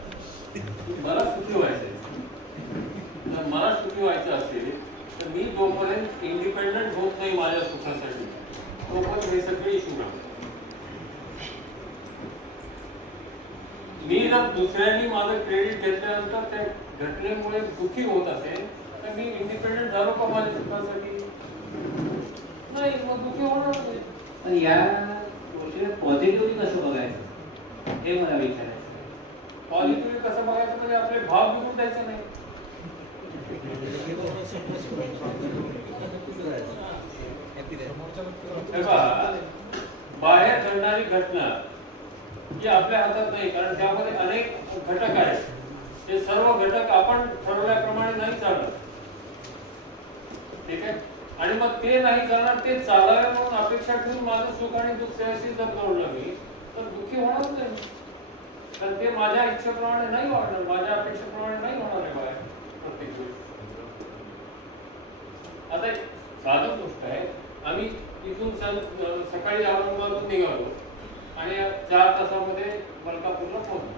मला सुखी व्हायचंय, जर मला सुखी व्हायचं असेल तर मी जोपर्यंत इंडिपेंडंट होत नाही माझ्या सुखासाठी, तोपर्यंत हे सगळे इश्यू राहतात. मी जर दुसऱ्यांनी माझं क्रेडिट घेतल्यानंतर त्या घटनेमुळे दुःखी होत असेल तर मी इंडिपेंडंट झालो का माझ्या सुखासाठी? नाही, मग दुःखी होणार नाही. पण या गोष्टीला पॉझिटिव्हली कसं बघायचं हे मला विचारायचं. पॉझिटिव्हली कसं बघायचं म्हणजे आपले भाव बिघडून द्यायचे नाही. बाहेर घडणारी घटना ही आपल्या हातात नाही, कारण त्यामध्ये अनेक घटक आहेत. ते सर्व घटक आपण ठरवल्याप्रमाणे नाही चालत. ठीक आहे, आणि मग ते नाही चालणार, ते चालावे म्हणून अपेक्षा ठेवून माझं सुख आणि दुःख त्याशी जर जोडलं मी तर दुःखी होणार नाही. कारण ते माझ्या इच्छेप्रमाणे नाही वाढणार, माझ्या अपेक्षेप्रमाणे नाही होणार आहे बाहेर प्रत्येक गोष्ट. आता एक साधं गोष्ट आहे, आम्ही इथून सकाळी औरंगाबादून निघालो आणि 4 तासामध्ये मलकापूरला पोहोचलो.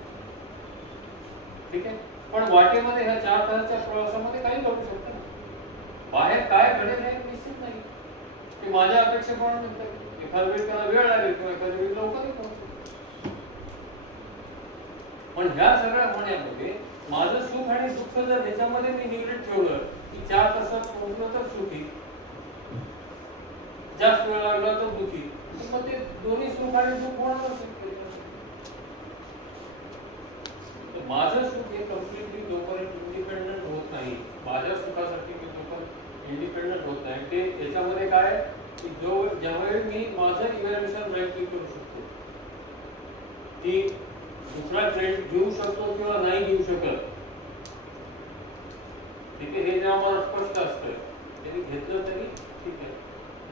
ठीक आहे, पण वाटेमध्ये ह्या 4 तासाच्या प्रवासामध्ये काही घडू शकतं ना. बाहेर काय घडेल हे निश्चित नाही, की माझ्या अपेक्षेप्रमाणे एखाद्या वेळी त्याला वेळ लागेल किंवा एखाद्या वेळी लवकरही पोहोचेल. पण ह्या सगळ्या होण्यामध्ये माझं सुख आणि दुःख जर ह्याच्यामध्ये मी निगडीत ठेवलं की 4 तासात पोहोचलो तर सुखी, जास्त वेळ लागला तर दुःखी, मग ते दोन्ही सुख आणि दुःख होणारच. माझं सुख हे कम्प्लिटली जोपर्यंत इंडिपेंडंट होत नाही, माझ्या सुखासाठी मी जोपर्यंत इंडिपेंडंट होत नाही, ते याच्यामध्ये काय की ज्यावेळी मी माझं इव्हॅल्युएशन राईटली करू शकतो, की दुसरा क्रेडिट घेऊ शकतो किंवा नाही घेऊ शकत. ठीक आहे, हे जेव्हा मला स्पष्ट असतं, त्यांनी घेतलं तरी ठीक आहे,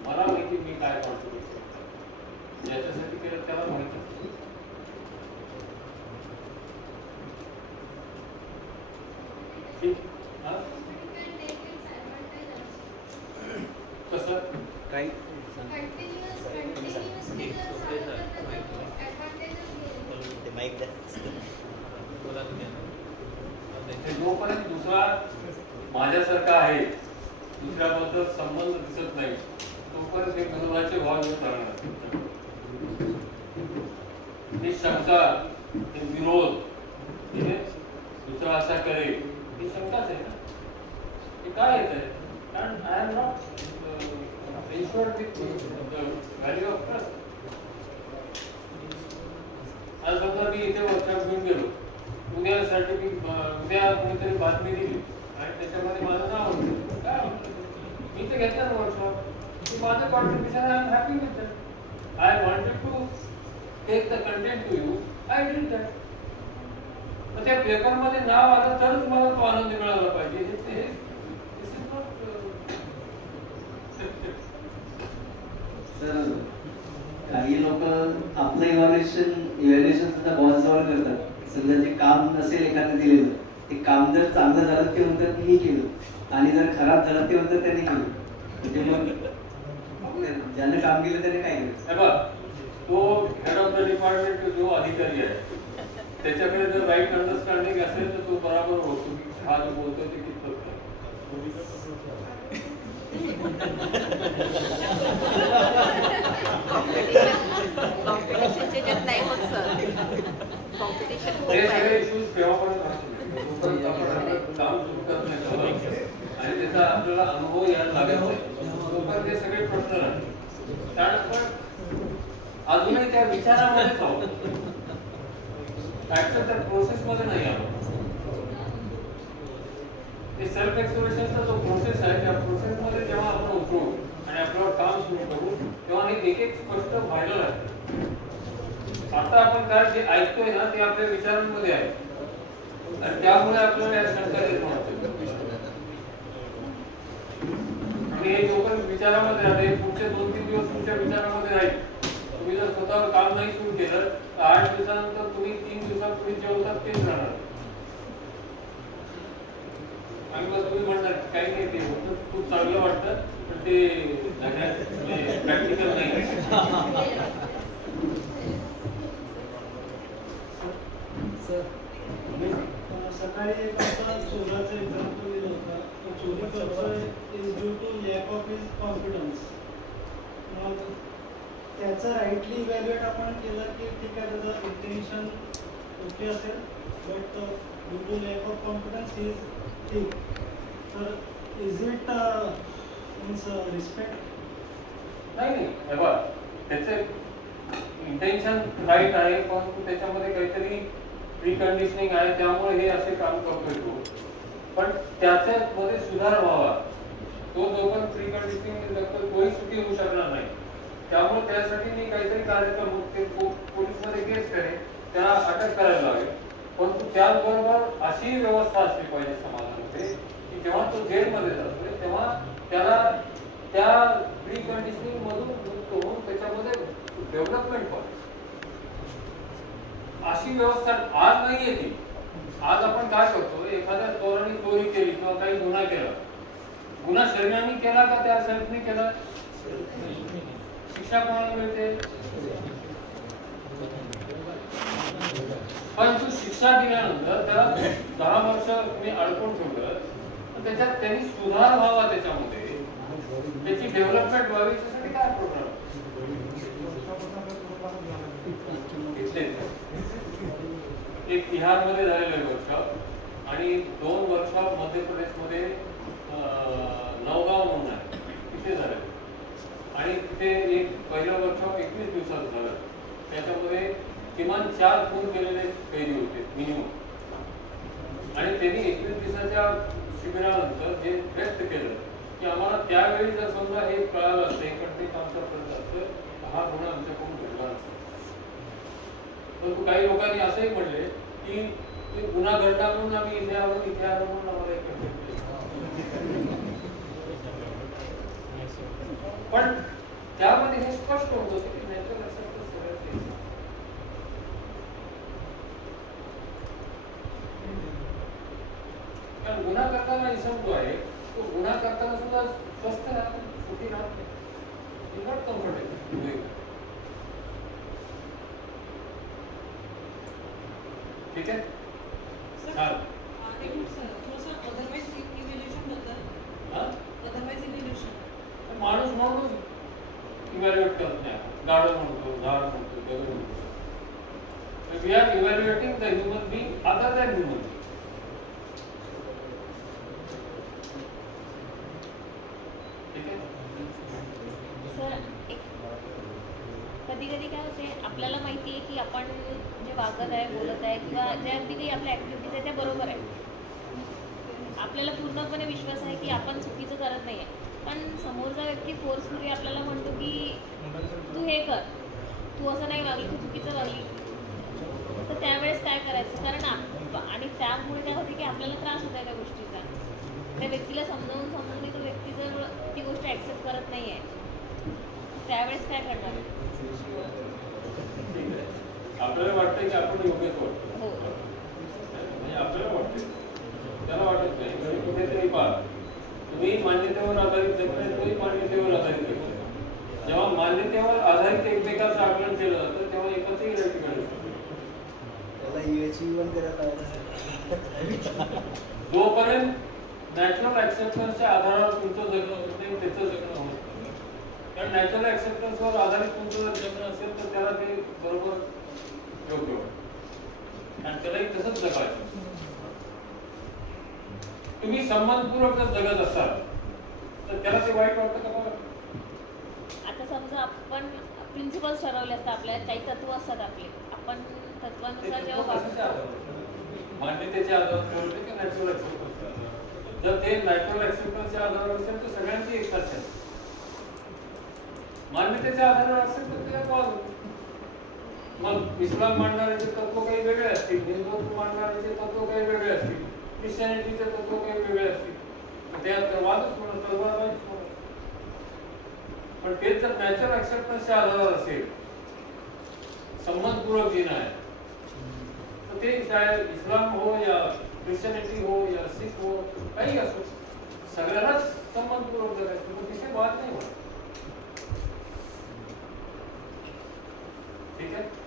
मला माहिती मी काय कॉन्ट्रीब्यूट करतो, याच्यासाठी केलं त्याला माहिती असतं. ठीक, जोपर्यंत दुसरा माझ्यासारखा आहे, दुसऱ्याबद्दल संबंध दिसत नाही, तोपर्यंत हे विरोधाचे भाव येत राहणार. ही शंका, हे विरोध, हे दुसरा असा करेल, ही शंकाच आहे ना. हे काय येत आहे? कारण I am not insured with the value of trust. आज समजा मी इथे वर्कशॉप घेऊन गेलो, उद्या कोणीतरी बातमी दिली आणि त्याच्यामध्ये माझं नाव होतं, काय म्हणतं मी तर घेतलं ना वर्कशॉप, माझं contribution I am happy with that. I wanted to take the content to you, I did that. तर त्या पेपरमध्ये नाव आलं तरच मला तो आनंद मिळाला पाहिजे. काही लोक आपलं इव्हॅल्युएशन सुद्धा बॉसजवळ करतात. समजा जे काम नसेल एखादं दिलेलं, ते काम जर चांगलं झालं ते म्हणतात मी केलं, आणि जर खराब झालं ते म्हणतात त्यांनी केलं. म्हणजे मग ज्यानं काम केलं त्याने काय केलं? तो हेड ऑफ द डिपार्टमेंट जो अधिकारी आहे त्याच्याकडे जर राईट अंडरस्टँडिंग असेल तर तो बरोबर होतो की हा जो बोलतोय ते कितपत काम सुरू करत नाही आणि त्याचा आपल्याला अनुभव यायला लागत नाही, तोपर्यंत ते सगळे प्रश्न राहतात. कारण आपण अजूनही त्या विचारामध्येच आहोत, त्या प्रोसेस मध्ये नाही आहोत. ते सेल्फ एक्सप्रेशनचा जो प्रोसेस आहे त्या प्रोसेस मध्ये जेव्हा आपण उतरू आणि आपल्यावर काम सुरू करू तेव्हा हे एक एक स्पष्ट व्हायला लागतं. आता आपण काय जे ऐकतोय ना ते आपल्या विचारांमध्ये आहे आणि त्यामुळे आपल्याला या शंका निर्माण होते. आणि हे जोपर्यंत विचारामध्ये राहते, पुढचे 2-3 दिवस तुमच्या विचारामध्ये राहील. तुम्ही जर स्वतःवर काम नाही सुरू केलं तर 8 दिवसानंतर तुम्ही 3 दिवसापूर्वी जे होतात तेच राहणार. आणि मग तुम्ही म्हणणार काही नाही, ते होतं खूप चांगलं वाटतं पण ते प्रॅक्टिकल नाही. सकाळी एक आता चोराचं एक्झाम्पल दिलं होतं. चोरी करतोय is due to lack of his confidence. मग त्याचं राईटली इव्हॅल्युएट आपण केलं की ठीक आहे, त्याचं इंटेन्शन ओके असेल, but due to lack of confidence he is ठीक. तर इज इट मीन्स रिस्पेक्ट? नाही, त्याचे इंटेन्शन राईट आहे पण त्याच्यामध्ये काहीतरी प्रीकंडिशनिंग आहे, त्यामुळे हे असे काम करतोय तो. पण त्याच्यामध्ये सुधार व्हावा, तो जो पण प्रीकंडिशनिंग करतोय तोही सुखी होऊ शकणार नाही. त्यामुळे त्यासाठी मी काहीतरी कार्यक्रम पोलीसमध्ये केस करेन, त्याला अटक करायला लागेल. परंतु त्याचबरोबर अशी व्यवस्था असली पाहिजे समाजामध्ये की जेव्हा तो जेलमध्ये जातोय तेव्हा त्याला त्या प्रीकंडिशनिंग मधून मुक्त होऊन त्याच्यामध्ये डेव्हलपमेंट व्हावी. अशी व्यवस्था आज नाही येते. आज आपण काय करतो, एखाद्या चोराने चोरी केली किंवा काही गुन्हा केला, गुन्हा शरीराने केला का त्या सेल्फने केला, शिक्षा कोणाला मिळते? पण तू शिक्षा दिल्यानंतर त्याला 10 वर्ष तुम्ही अडकून ठेवलं तर त्याच्यात त्यांनी सुधार व्हावा, त्याच्यामध्ये त्याची डेव्हलपमेंट व्हावी, त्यासाठी काय प्रोग्राम एक बिहारमध्ये झालेलं वर्कशॉप आणि 2 वर्कशॉप मध्य प्रदेशमध्ये नवगाव म्हणून आहे तिथे झाले. आणि तिथे एक पहिलं वर्कशॉप 21 दिवसात झालं. त्याच्यामध्ये किमान 4 खून केलेले कैदी होते मिनिमम. आणि त्यांनी 21 दिवसाच्या शिबिरानंतर जे व्यक्त केलं की आम्हाला त्यावेळी जर समजा हे कळालं असतं, हे कंटेंट आमच्यापर्यंत असतं, हा गुन्हा आमच्याकडून घडला नसता. परंतु काही लोकांनी असंही म्हणले की गुन्हा घडला म्हणून आम्ही इथे आलो म्हणून आम्हाला एक कंटेंट केलं. पण त्यामध्ये हे स्पष्ट होत होते की नॅचरल असं सगळं कारण गुन्हा करताना इसम जो आहे तो गुन्हा करताना सुद्धा स्वस्थ राहत, सुखी राहत नाही, नॉट कम्फर्टेबल. ठीक आहे. सर छान. एक मिनिट सर, थोडंसं अदरवाईज इव्हॅल्युएशन बद्दल. हा? अदरवाईज इव्हॅल्युएशन माणूस म्हणून इव्हॅल्युएट करत नाही. गाडं म्हणतो, झाड म्हणतो, दगड म्हणतो. We are evaluating the human being other than human. ठीक आहे. सर कधी कधी काय होते, आपल्याला माहिती आहे की आपण जे वागत आहे, बोलत आहे किंवा ज्या अगदी काही आपल्या ॲक्टिव्हिटीज आहे त्या बरोबर आहे. आपल्याला पूर्णपणे विश्वास आहे की आपण चुकीचं करत नाही आहे, पण समोरचा व्यक्ती फोर्सफुली आपल्याला म्हणतो की तू हे कर, तू असं नाही वागली, तू चुकीचं वागली. तर त्यावेळेस काय करायचं? कारण आणि त्यामुळे काय होते की आपल्याला त्रास होत आहे त्या गोष्टीचा. त्या व्यक्तीला समजावून तो व्यक्ती जर ती गोष्ट ॲक्सेप्ट करत नाही आहे, त्यावेळेस काय करणार? आपल्याला वाटतं की आपण योग्यच वाटतो. हो. म्हणजे आपल्याला वाटतं, त्याला वाटत नाही. कुठेतरी पहा, तुम्ही मान्यतेवर आधारित जगताय, तोही मान्यतेवर आधारित जगताय. जेव्हा मान्यतेवर आधारित एकमेकांचं आकलन केलं जातं तेव्हा एकाचंही राईट इव्हॅल्युएशन. जोपर्यंत नॅचरल ऍक्सेप्टन्सच्या आधारावर तुमचं जगणं होत नाही, त्याचं जगणं होत नाही. कारण नॅचरल ऍक्सेप्टन्सवर आधारित तुमचं जर जगणं असेल तर त्याला ते बरोबर योग्य वाटतं आणि त्यालाही तसंच जगायचं. तुम्ही संबंधपूर्वक जर जगत असाल तर त्याला ते वाईट वाटतं का बघा. आता समजा आपण प्रिन्सिपल्स ठरवले असतात, आपल्या काही तत्व असतात आपले, आपण तत्वानुसार जेव्हा मान्यतेच्या आधारावर ठरवले की नॅचरल ऍक्सेप्टन्सच्या आधारावर. जर ते नॅचरल ऍक्सेप्टन्सच्या आधारावर असेल तर सगळ्यांची एकसाथ आहे. मान्यतेच्या आधारावर असेल तर ते मग इस्लाम मांडणाऱ्याचे तत्व काही वेगळे असतील, हिंदुत्व मांडणाऱ्याचे तत्व काही वेगळे असतील, ख्रिश्चॅनिटीचे तत्व काही वेगळे असतील, त्यात वादच होणार, तलवारबाजीच होणार. पण तेच जर नॅचरल ऍक्सेप्टन्सच्या आधारावर असेल, संबंधपूर्वक जीणं आहे, तर ते चाहे इस्लाम हो या ख्रिश्चॅनिटी हो या सिख हो, काही असो, सगळ्यांनाच संबंधपूर्वक जगायचं. मग तिथे वाद नाही होत. ठीक आहे.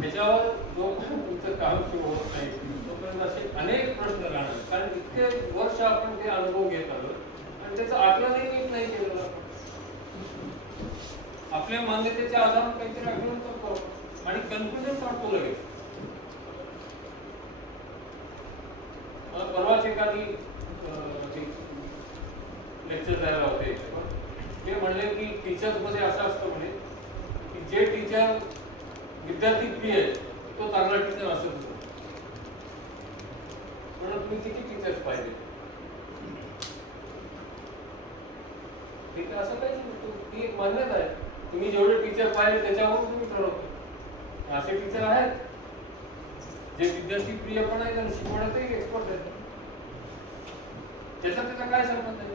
त्याच्यावर जो तुमचं काम सुरू होत नाही तोपर्यंत असे अनेक प्रश्न राहणार. कारण इतके वर्ष आपण ते अनुभव घेत आलो आणि त्याचं आकलनही नीट नाही केलेलं आपण. आपल्या मान्यतेच्या आधारावर काहीतरी आकलन करतो आणि कन्फ्युजन काढतो लगेच. परवाच एखादी लेक्चर द्यायला होते, ते म्हणले की टीचर्स मध्ये असं असतं म्हणे की जे टीचर विद्यार्थी प्रिय आहे तो चांगला टीचर असत होता. म्हणून तुम्ही किती टीचर्स पाहिजे. ठीक आहे, असं काही ती एक मान्यता आहे. तुम्ही जेवढे टीचर पाहिजे त्याच्यावरून तुम्ही ठरवतो. असे टीचर आहेत जे विद्यार्थी प्रिय पण आहेत आणि शिकवण्यातही एक्सपर्ट आहेत. त्याचा काय संबंध आहे?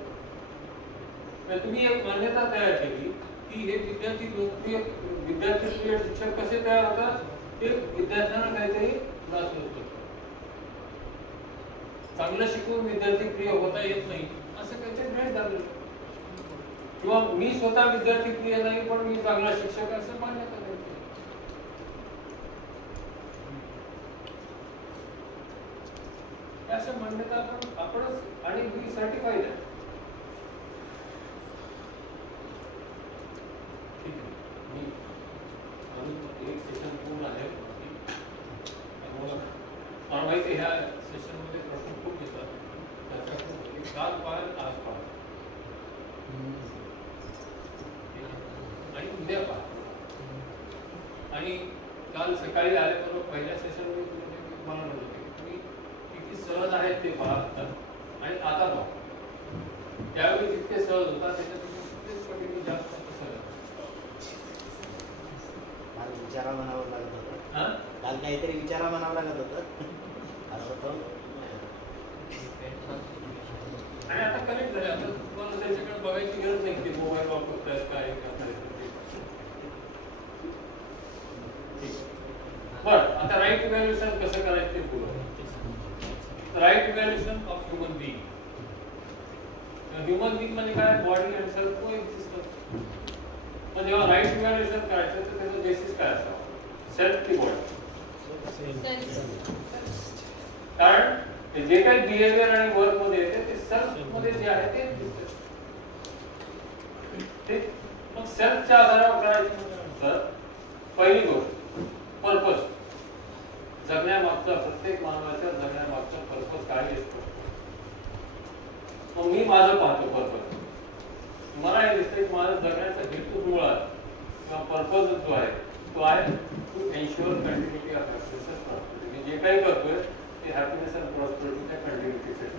तुम्ही एक मान्यता तयार केली की हे विद्यार्थी प्रिय शिक्षक कसे तयार होतात, ते विद्यार्थ्यांना काहीतरी त्रास होतो. चांगलं शिकवून विद्यार्थी प्रिय होता येत नाही असं काहीतरी भेट झालं. किंवा मी स्वतः विद्यार्थी प्रिय नाही पण मी चांगला शिक्षक असं मान्यता करते. अशा मान्यता आपणच आणि मी सर्टिफाईड आहे. ठीक आहे, मी अजून एक सेशन पूर्ण आहे. मला माहिती ह्या सेशन मध्ये प्रश्न खूप येतात. काल पाहाल आज पाहाल आणि उद्या पहा. आणि काल सकाळी आल्याबरोबर पहिल्या सेशन मध्ये तुम्हाला म्हणत होते की तुम्ही किती सहज आहेत ते पाहतात आणि आता पहा. त्यावेळी जितके सहज होता त्याच्यापेक्षा तितकेच पटीने जास्त सहज. काल विचारा म्हणावं लागत होतं. काल काहीतरी विचारा म्हणावं लागत होतं. आणि आता कनेक्ट झाले. आता तुम्हाला त्याच्याकडे बघायची गरज नाही की मोबाईल वापरतायत काय करतायत. बरं, आता राईट इव्हॅल्युएशन कसं करायचं ते बोलू. Right evaluation of human being. Human being म्हणजे काय? Body and self coexistence. पण जेव्हा राईट इव्हॅल्युएशन करायचं तर त्याचं बेसिस काय असावं? सेल्फ की बॉडी. कारण जे काही बिहेवियर आणि वर्क मध्ये येते ते सेल्फ मध्ये जे आहे ते दिसते. ते मग सेल्फच्या आधारावर करायची तर पहिली गोष्ट पर्पज. जगण्यामागचा प्रत्येक मानवाच्या जगण्यामागचा पर्पज काय असतो. मग मी माझं पाहतो पर्पज. मला हे दिसतं की माझं जगण्याचा हेतू मुळात किंवा पर्पज जो आहे तो आहे to ensure continuity of happiness and prosperity. मी जे काही करतोय ते हॅपीनेस अँड प्रॉस्पेरिटीच्या कंटिन्युटीसाठी.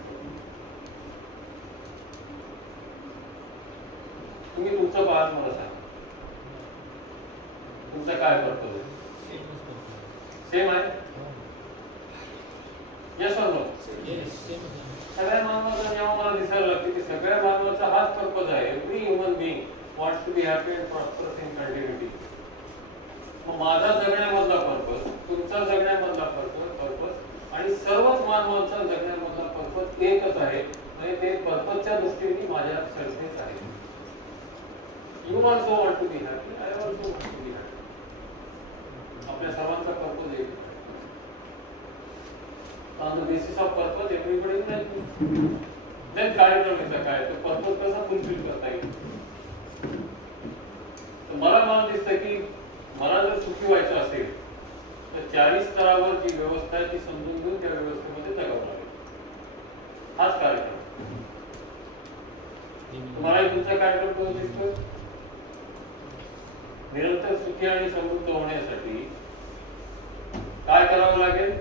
तुम्ही तुमचं पाहत मला सांगा तुमचा काय पर्पज आहे. सेम आहे. Yes or no. सगळ्या मानवाचा जेव्हा मला दिसायला लागते की सगळ्या मानवाचा हाच पर्पज आहे. Every human being wants to be happy and prosperous in continuity. मग माझा जगण्यामधला पर्पज, तुमचा जगण्यामधला पर्पज आणि सर्वच मानवांचा जगण्यामधला पर्पज एकच आहे. म्हणजे ते पर्पजच्या दृष्टीने माझ्या सेल्फनेस आहे. You also want to be happy, I also want to be happy. आपल्या सर्वांचा पर्पज एक. On the basis of purpose everybody is happy. Then कार्यक्रमाचा काय तो पर्पज कसा फुलफिल करता येईल. तर मला दिसतं की मला जर सुखी व्हायचं असेल तर 40 स्तरावर जी व्यवस्था आहे ती समजून घेऊन त्या व्यवस्थेमध्ये जगावं लागेल. हाच कार्यक्रम. तुम्हाला तुमचा कार्यक्रम कसा दिसतोय. निरंतर सुखी आणि समृद्ध होण्यासाठी काय करावं लागेल.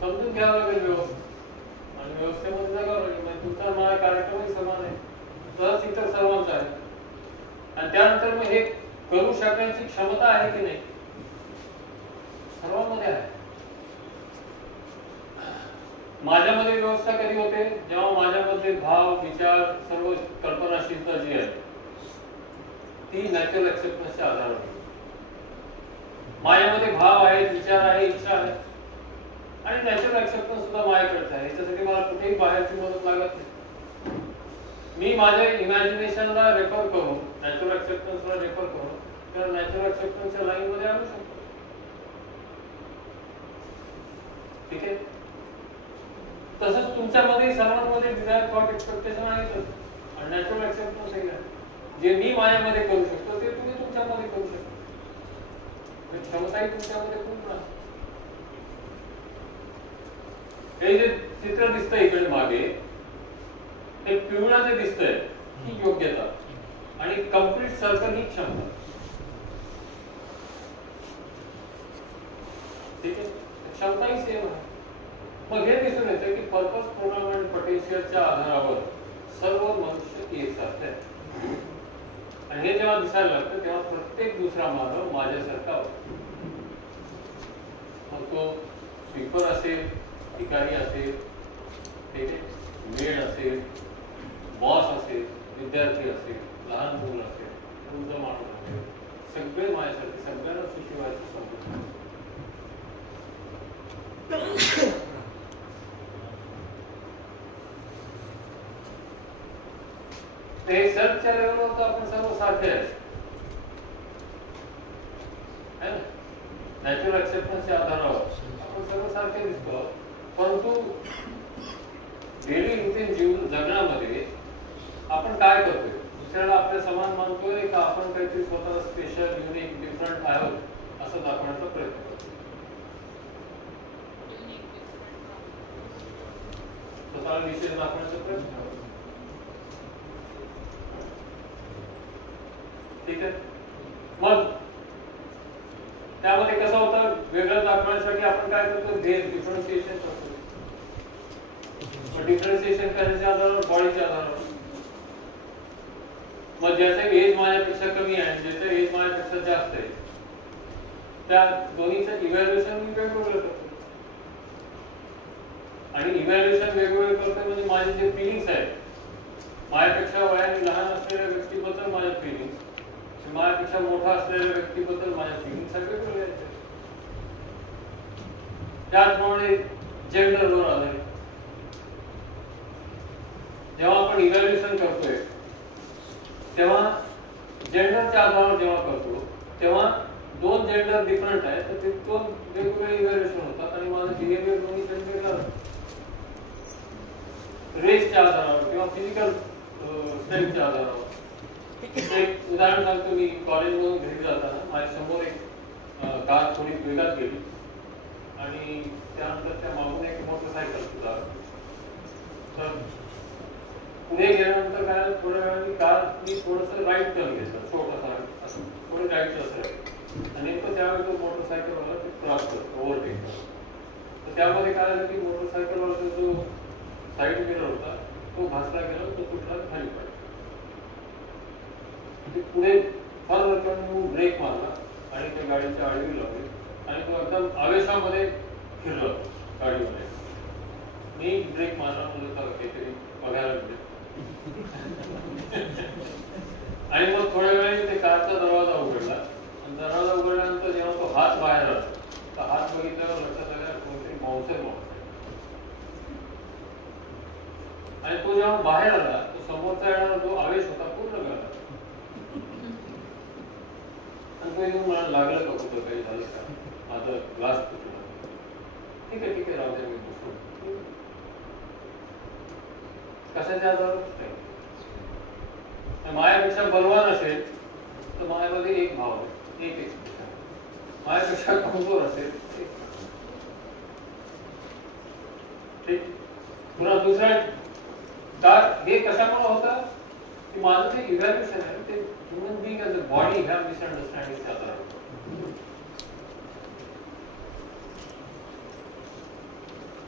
समजून घ्यावं लागेल व्यवस्था आणि व्यवस्थेमध्ये जगावं लागेल. म्हणजे तुमचा माझा कार्यक्रमही समान आहे तसंच इतर सर्वांचा आहे. आणि त्यानंतर मग हे करू शकण्याची क्षमता आहे की नाही सर्वांमध्ये आहे. माझ्यामध्ये व्यवस्था कधी होते जेव्हा माझ्यामध्ये भाव विचार सर्व कल्पनाशीलता जी आहे ती नॅचरल ऍक्सेप्टन्सच्या आधारावर होते. माझ्यामध्ये भाव आहेत विचार आहे इच्छा आहे आणि नॅचरल ऍक्सेप्टन्स सुद्धा माझ्याकडेच आहे. याच्यासाठी मला कुठेही बाहेरची मदत लागत नाही. मी माझ्या इमॅजिनेशनला रेफर करून नॅचरल ऍक्सेप्टन्सला रेफर करून त्या नॅचरल ऍक्सेप्टन्सच्या लाईन मध्ये आणू शकतो. ठीक आहे. तसंच तुमच्यामध्ये सर्वांमध्ये डिझायर थॉट एक्सपेक्टेशन आहेतच आणि नॅचरल ऍक्सेप्टन्स आहे. जे मी माझ्यामध्ये करू शकतो ते तुम्ही तुमच्यामध्ये करू शकता. क्षमताही तुमच्यामध्ये खूप राहते. हे जे चित्र दिसतंय इकडे मागे हे पिवळं जे दिसतंय ही योग्यता आणि कंप्लीट सर्कल ही क्षमता. ठीक आहे. क्षमताही सेम आहे. मग हे दिसून येतं की पर्पज प्रोग्राम आणि पोटेन्शियलच्या आधारावर सर्व मनुष्य एकसारखे आहेत. आणि हे जेव्हा दिसायला लागतं तेव्हा प्रत्येक दुसरा मानव माझ्यासारखा होतो. मग तो स्पीकर असेल, अधिकारी असेल, ठीक आहे, मेड असेल, बॉस असेल, विद्यार्थी असेल, लहान मुलं असेल, वृद्ध माणूस असेल, सगळे माझ्यासाठी सगळ्यांना सुखी व्हायचं संपूर्ण. ते सेल्फच्या लेवलवर तर आपण सर्व सारखे आहे. नॅचरल ऍक्सेप्टन्सच्या आधारावर आपण सर्व सारखे दिसतो. परंतु डेली रुटीन जीवन जगण्यामध्ये आपण काय करतोय. दुसऱ्याला आपल्या समान मानतोय का आपण काहीतरी स्वतः स्पेशल युनिक डिफरंट आहोत असं दाखवण्याचा प्रयत्न करतो. स्वतःला विशेष दाखवण्याचा प्रयत्न करतो. ठीक आहे. मग त्यामध्ये कसं होतं वेगळं दाखवण्यासाठी आपण काय करतो डिफरन्शिएशन करतो. डिफरन्शिएशन करण्याच्या आधारावर बॉडीच्या आधारावर मग ज्याचं एज माझ्यापेक्षा कमी आहे ज्याचं एज माझ्यापेक्षा जास्त आहे त्या दोन्हीचं इव्हॅल्युएशन मी वेगवेगळं करतो. आणि इव्हॅल्युएशन वेगवेगळं करतो म्हणजे माझे जे फिलिंग्स आहेत माझ्यापेक्षा वयाने लहान असलेल्या व्यक्तीबद्दल माझ्या फिलिंग्स माझ्यापेक्षा मोठा असलेल्या व्यक्तीबद्दल माझ्या फिलिंग सगळे वेगळे आहेत. त्याचप्रमाणे जेंडरवर आधारित जेव्हा आपण इव्हॅल्युएशन करतोय तेव्हा जेंडरच्या आधारावर जेव्हा करतो तेव्हा दोन जेंडर डिफरंट आहे तर ते दोन वेगवेगळे इव्हॅल्युएशन होतात आणि माझं बिहेवियर दोन्ही वेगवेगळं रेसच्या आधारावर किंवा फिजिकल स्ट्रेंथच्या आधारावर. एक उदाहरण सांगतो, मी कॉलेजमधून घरी जाताना माझ्या समोर एक कार थोडी वेगात गेली आणि त्यानंतर त्या मागून एक मोटरसायकल सुद्धा. तर पुढे गेल्यानंतर काय थोड्या वेळाने कार मी थोडंसं राईट टर्न घेतलं, छोटासा असं थोडं राईट असं आणि नेमकं त्यावेळी तो मोटरसायकलवाला ते क्रॉस करतो, ओव्हरटेक करतो. तर त्यामध्ये काय झालं की मोटरसायकलवाला जो साईड मिरर होता तो घासला गेला, तो तुटला, खाली पडला. पुढे फार ब्रेक मारला आणि त्या गाडीच्या आडवी लावली आणि तो एकदम आवेशामध्ये फिरला गाडीमध्ये. मी ब्रेक मारला म्हणजे काहीतरी बघायला मिळेल आणि मग थोड्या वेळाने ते कारचा दरवाजा उघडला आणि दरवाजा उघडल्यानंतर जेव्हा तो हात बाहेर आला तर हात बघितल्यावर लक्षात आलं कोणतरी बाउन्सर आणि तो जेव्हा बाहेर आला तो समोरचा येणारा जो आवेश होता पूर्ण गेला आणि तो येऊन मला लागलं का कुठं काही झालं का, माझं ग्लास तुटला. ठीक आहे राहू द्या, मी बसतो. कशाच्या आधारावर मायापेक्षा बलवान असेल तर मायामध्ये एक भाव आहे, एक एक्सप्रेशन. मायापेक्षा कमजोर असेल ठीक. पुन्हा दुसरा का हे कशामुळे होतं की माझं जे इव्हॅल्युएशन आहे ते human being as a body ह्या मिसअंडरस्टँडिंगच्या आधारावर.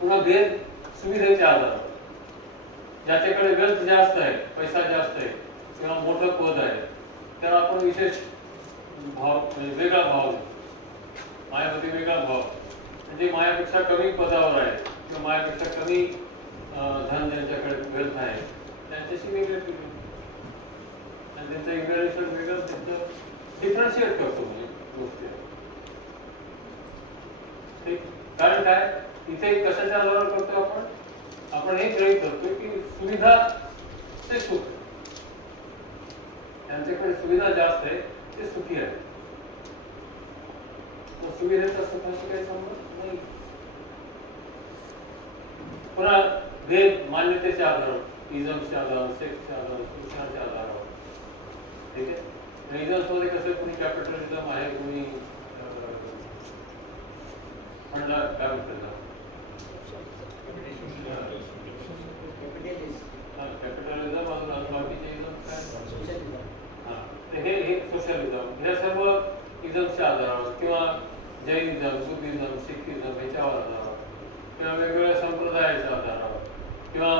पुन्हा भेद सुविधेच्या आधारावर. ज्याच्याकडे वेल्थ जास्त आहे, पैसा जास्त आहे किंवा मोठं पद आहे त्याला आपण विशेष भाव म्हणजे वेगळा भाव देतो. मायामध्ये वेगळा भाव म्हणजे मायापेक्षा कमी पदावर आहे किंवा मायापेक्षा कमी धन ज्यांच्याकडे वेल्थ आहे त्यांच्याशी वेगळे फिरून आणि त्यांचं इव्हॅल्युएशन वेगळं, त्यांचं डिफरन्शिएट करतो म्हणजे गोष्टी. ठीक. कारण काय इथे कशाच्या आधारावर करतो आपण हे गृहीत करतोय की सुविधा ते सुख, त्यांच्याकडे सुविधा जास्त आहे ते सुखी आहे. सुविधेचा सुखाशी काही संबंध नाही. पुन्हा भेद मान्यतेच्या आधारावर, इझमच्या आधारावर, सेक्सच्या आधारावर, शिक्षणाच्या आधारावर. ठीक आहे. इझम्स मध्ये कसं कुणी कॅपिटलिझम आहे, कुणी म्हणला काय म्हणतात कॅपिटलिझम, अजून बाकीचे इझम काय हे सोशलिझम, ह्या सर्व इझमच्या आधारावर किंवा जैनिझम, बुद्धिझम, सिखिझम ह्याच्यावर आधारावर किंवा वेगवेगळ्या संप्रदायाच्या आधारावर किंवा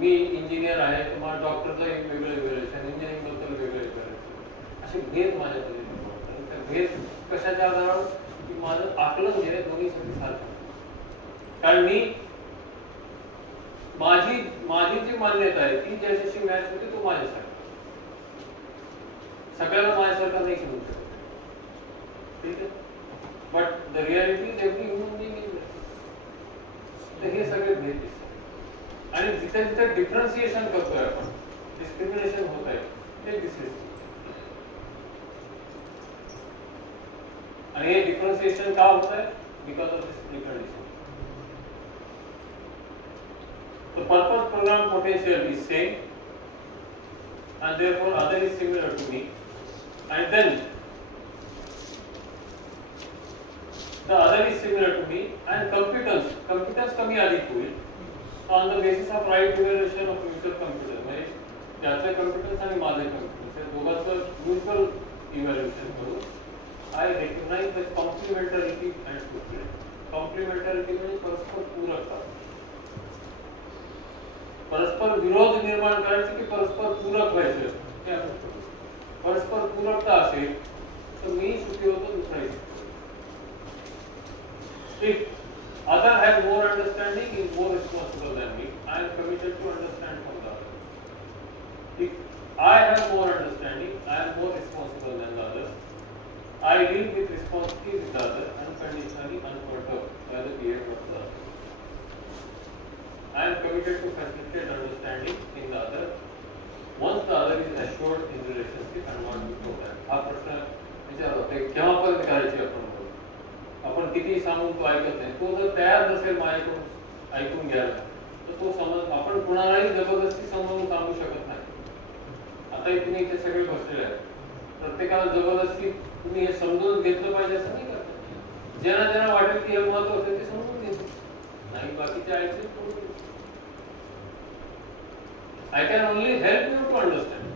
मी इंजिनियर आहे तर मला डॉक्टरचं एक वेगळं इव्हॅल्युएशन, इंजिनिअरिंग बद्दल वेगळं इव्हॅल्युएशन, असे भेद माझ्याकडे निर्माण. त्या भेद कशाच्या आधारावर की माझं आकलन जे आहे दोन्हीसाठी सारखं. कारण मी माझी जी मान्यता आहे ती ज्याच्याशी मॅच होते तो माझ्यासाठी. सगळ्याला माझ्यासारखा नाही समजू शकत. ठीक आहे. But the reality is every human being is. तर हे सगळे भेद दिसतात आणि जिथे जिथे डिफरन्सिएशन करतोय आपण, डिस्क्रिमिनेशन होत आहे ते दिसेल. आणि हे डिफरन्सिएशन का होत आहे? Because of this precondition. The purpose program potential is same and therefore other is similar to me, and then the other is similar to me and competence कमी अधिक होईल on the basis of right evaluation of mutual competence. म्हणजे त्याचे competence आणि माझे competence हे दोघांचं mutual evaluation करून I recognize the complementarity and fulfillment. Complementarity म्हणजे परस्पर पूरकता. परस्पर विरोध निर्माण करायचे की परस्पर पूरक व्हायचं ते आपण करू. परस्पर पूरकता असेल तर मी सुखी होतो, दुसराही. If other has more understanding, is more responsible than me, I am committed to understand from the other. If I have more understanding, I am more responsible than the other. I deal with responsibility with the other unconditionally, unperturbed by the behavior of the other. I am committed to facilitate understanding in the other once the other is assured in relationship and not before that. हा प्रश्न विचार होते केव्हापर्यंत करायची आपण किती सांगून तो ऐकत नाही. तो जर तयार नसेल माझ्याकडून ऐकून घ्यायला तर तो समज आपण कुणालाही जबरदस्ती समजून सांगू शकत नाही. आताही तुम्ही इथे सगळे बसलेले आहेत, प्रत्येकाला जबरदस्ती तुम्ही हे समजून घेतलं पाहिजे असं नाही करत. ज्यांना ज्यांना वाटेल की हे महत्वाचं आहे ते समजून घेतलं नाही, बाकीचे ऐकले. I can only help you to understand,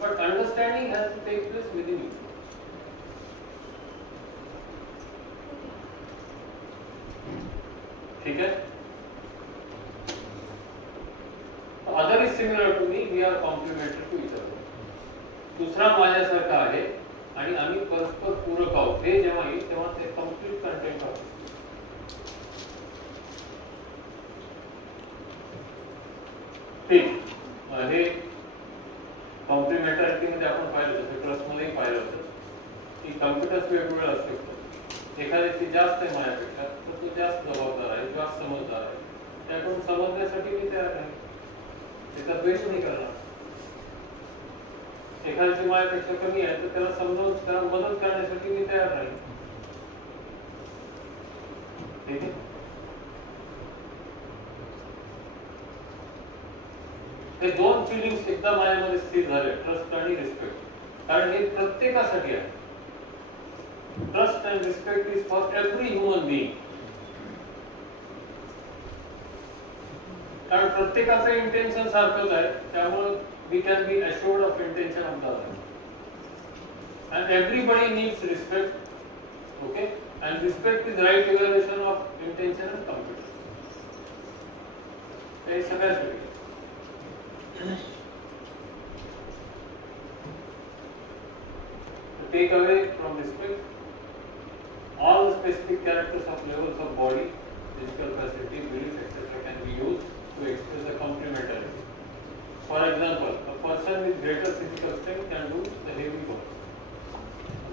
but understanding has to take place within you. ठीक है? Other is similar to me, we are complementary to each other. दुसरा माझ्यासारखा आहे आणि आम्ही परस्पर पूरक आहोत. हे जेव्हा येईल तेव्हा ते कम्प्लीट कंटेंट आहे. ठीक, हे कॉम्प्लिमेंटॅरिटी मध्ये आपण पाहिलं होतं, ट्रस्टमध्येही पाहिलं होतं की कम्प्युटर्स वेगवेगळे असू शकतात. एखाद्याची जास्त आहे माझ्यापेक्षा तर तो जास्त जबाबदार आहे, जास्त समजदार आहे, त्याकडून समजण्यासाठी मी तयार आहे, त्याचा द्वेष नाही करणार. एखाद्याची माझ्यापेक्षा कमी आहे तर त्याला समजावून त्याला मदत करण्यासाठी मी तयार नाही. ठीक आहे? हे दोन फिलिंग्स एकदा माझ्यामध्ये स्थिर झाले, ट्रस्ट आणि रिस्पेक्ट. कारण हे प्रत्येकासाठी आहे. Trust and respect is for every human being. कारण प्रत्येकाचं इंटेन्शन सारखंच आहे, त्यामुळे we can be assured of intention of the other. And everybody needs respect. Okay, and respect is right evaluation of intention and competence. हे सगळ्यासाठी. To take away from respect, all the specific characters of levels of body, physical facility, belief, etc. can be used to express the complementarity. For example, a person with greater physical strength can do the heavy work.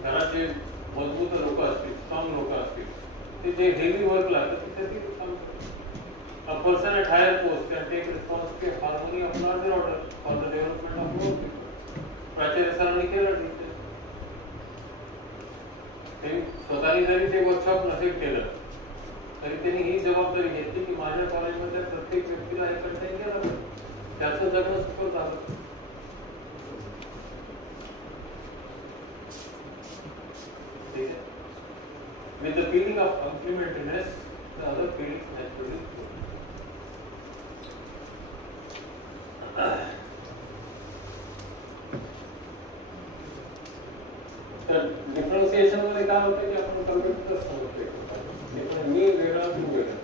घरात जे मजबूत लोक असतील, strong लोक असतील, ते जे heavy work लागतं तिथे ते काम करतात. A person at higher post can take responsibility of harmony of larger order for the development of more people. प्राचार्य सरांनी केलं तिथे. त्यांनी स्वतःनी जरी ते वर्कशॉप नसेल केलं तरी त्यांनी ही जबाबदारी घेतली की माझ्या कॉलेजमधल्या प्रत्येक व्यक्तीला हे कंटेन केलं पाहिजे, त्याचं जगणं सुखद झालं. ठीक आहे? With the feeling of complementariness, the other feelings naturally flow. तर डिफरन्सिएशन मध्ये काय होतं की आपण कम्प्युटरच समजतो, मी वेगळा तू वेगळा.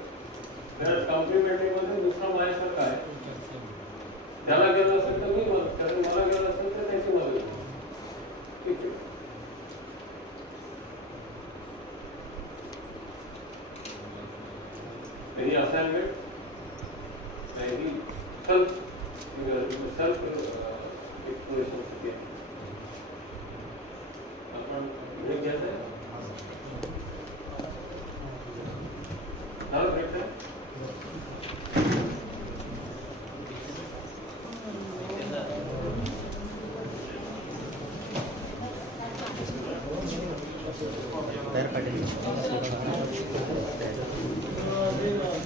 तर कॉम्प्लिमेंटरी मध्ये दुसरा माझ्यासारखा आहे, त्याला गेलं असेल तर मी मदत करेन, मला गेलं असेल तर त्याची मदत. ठीक आहे? any assignment, any self exploration.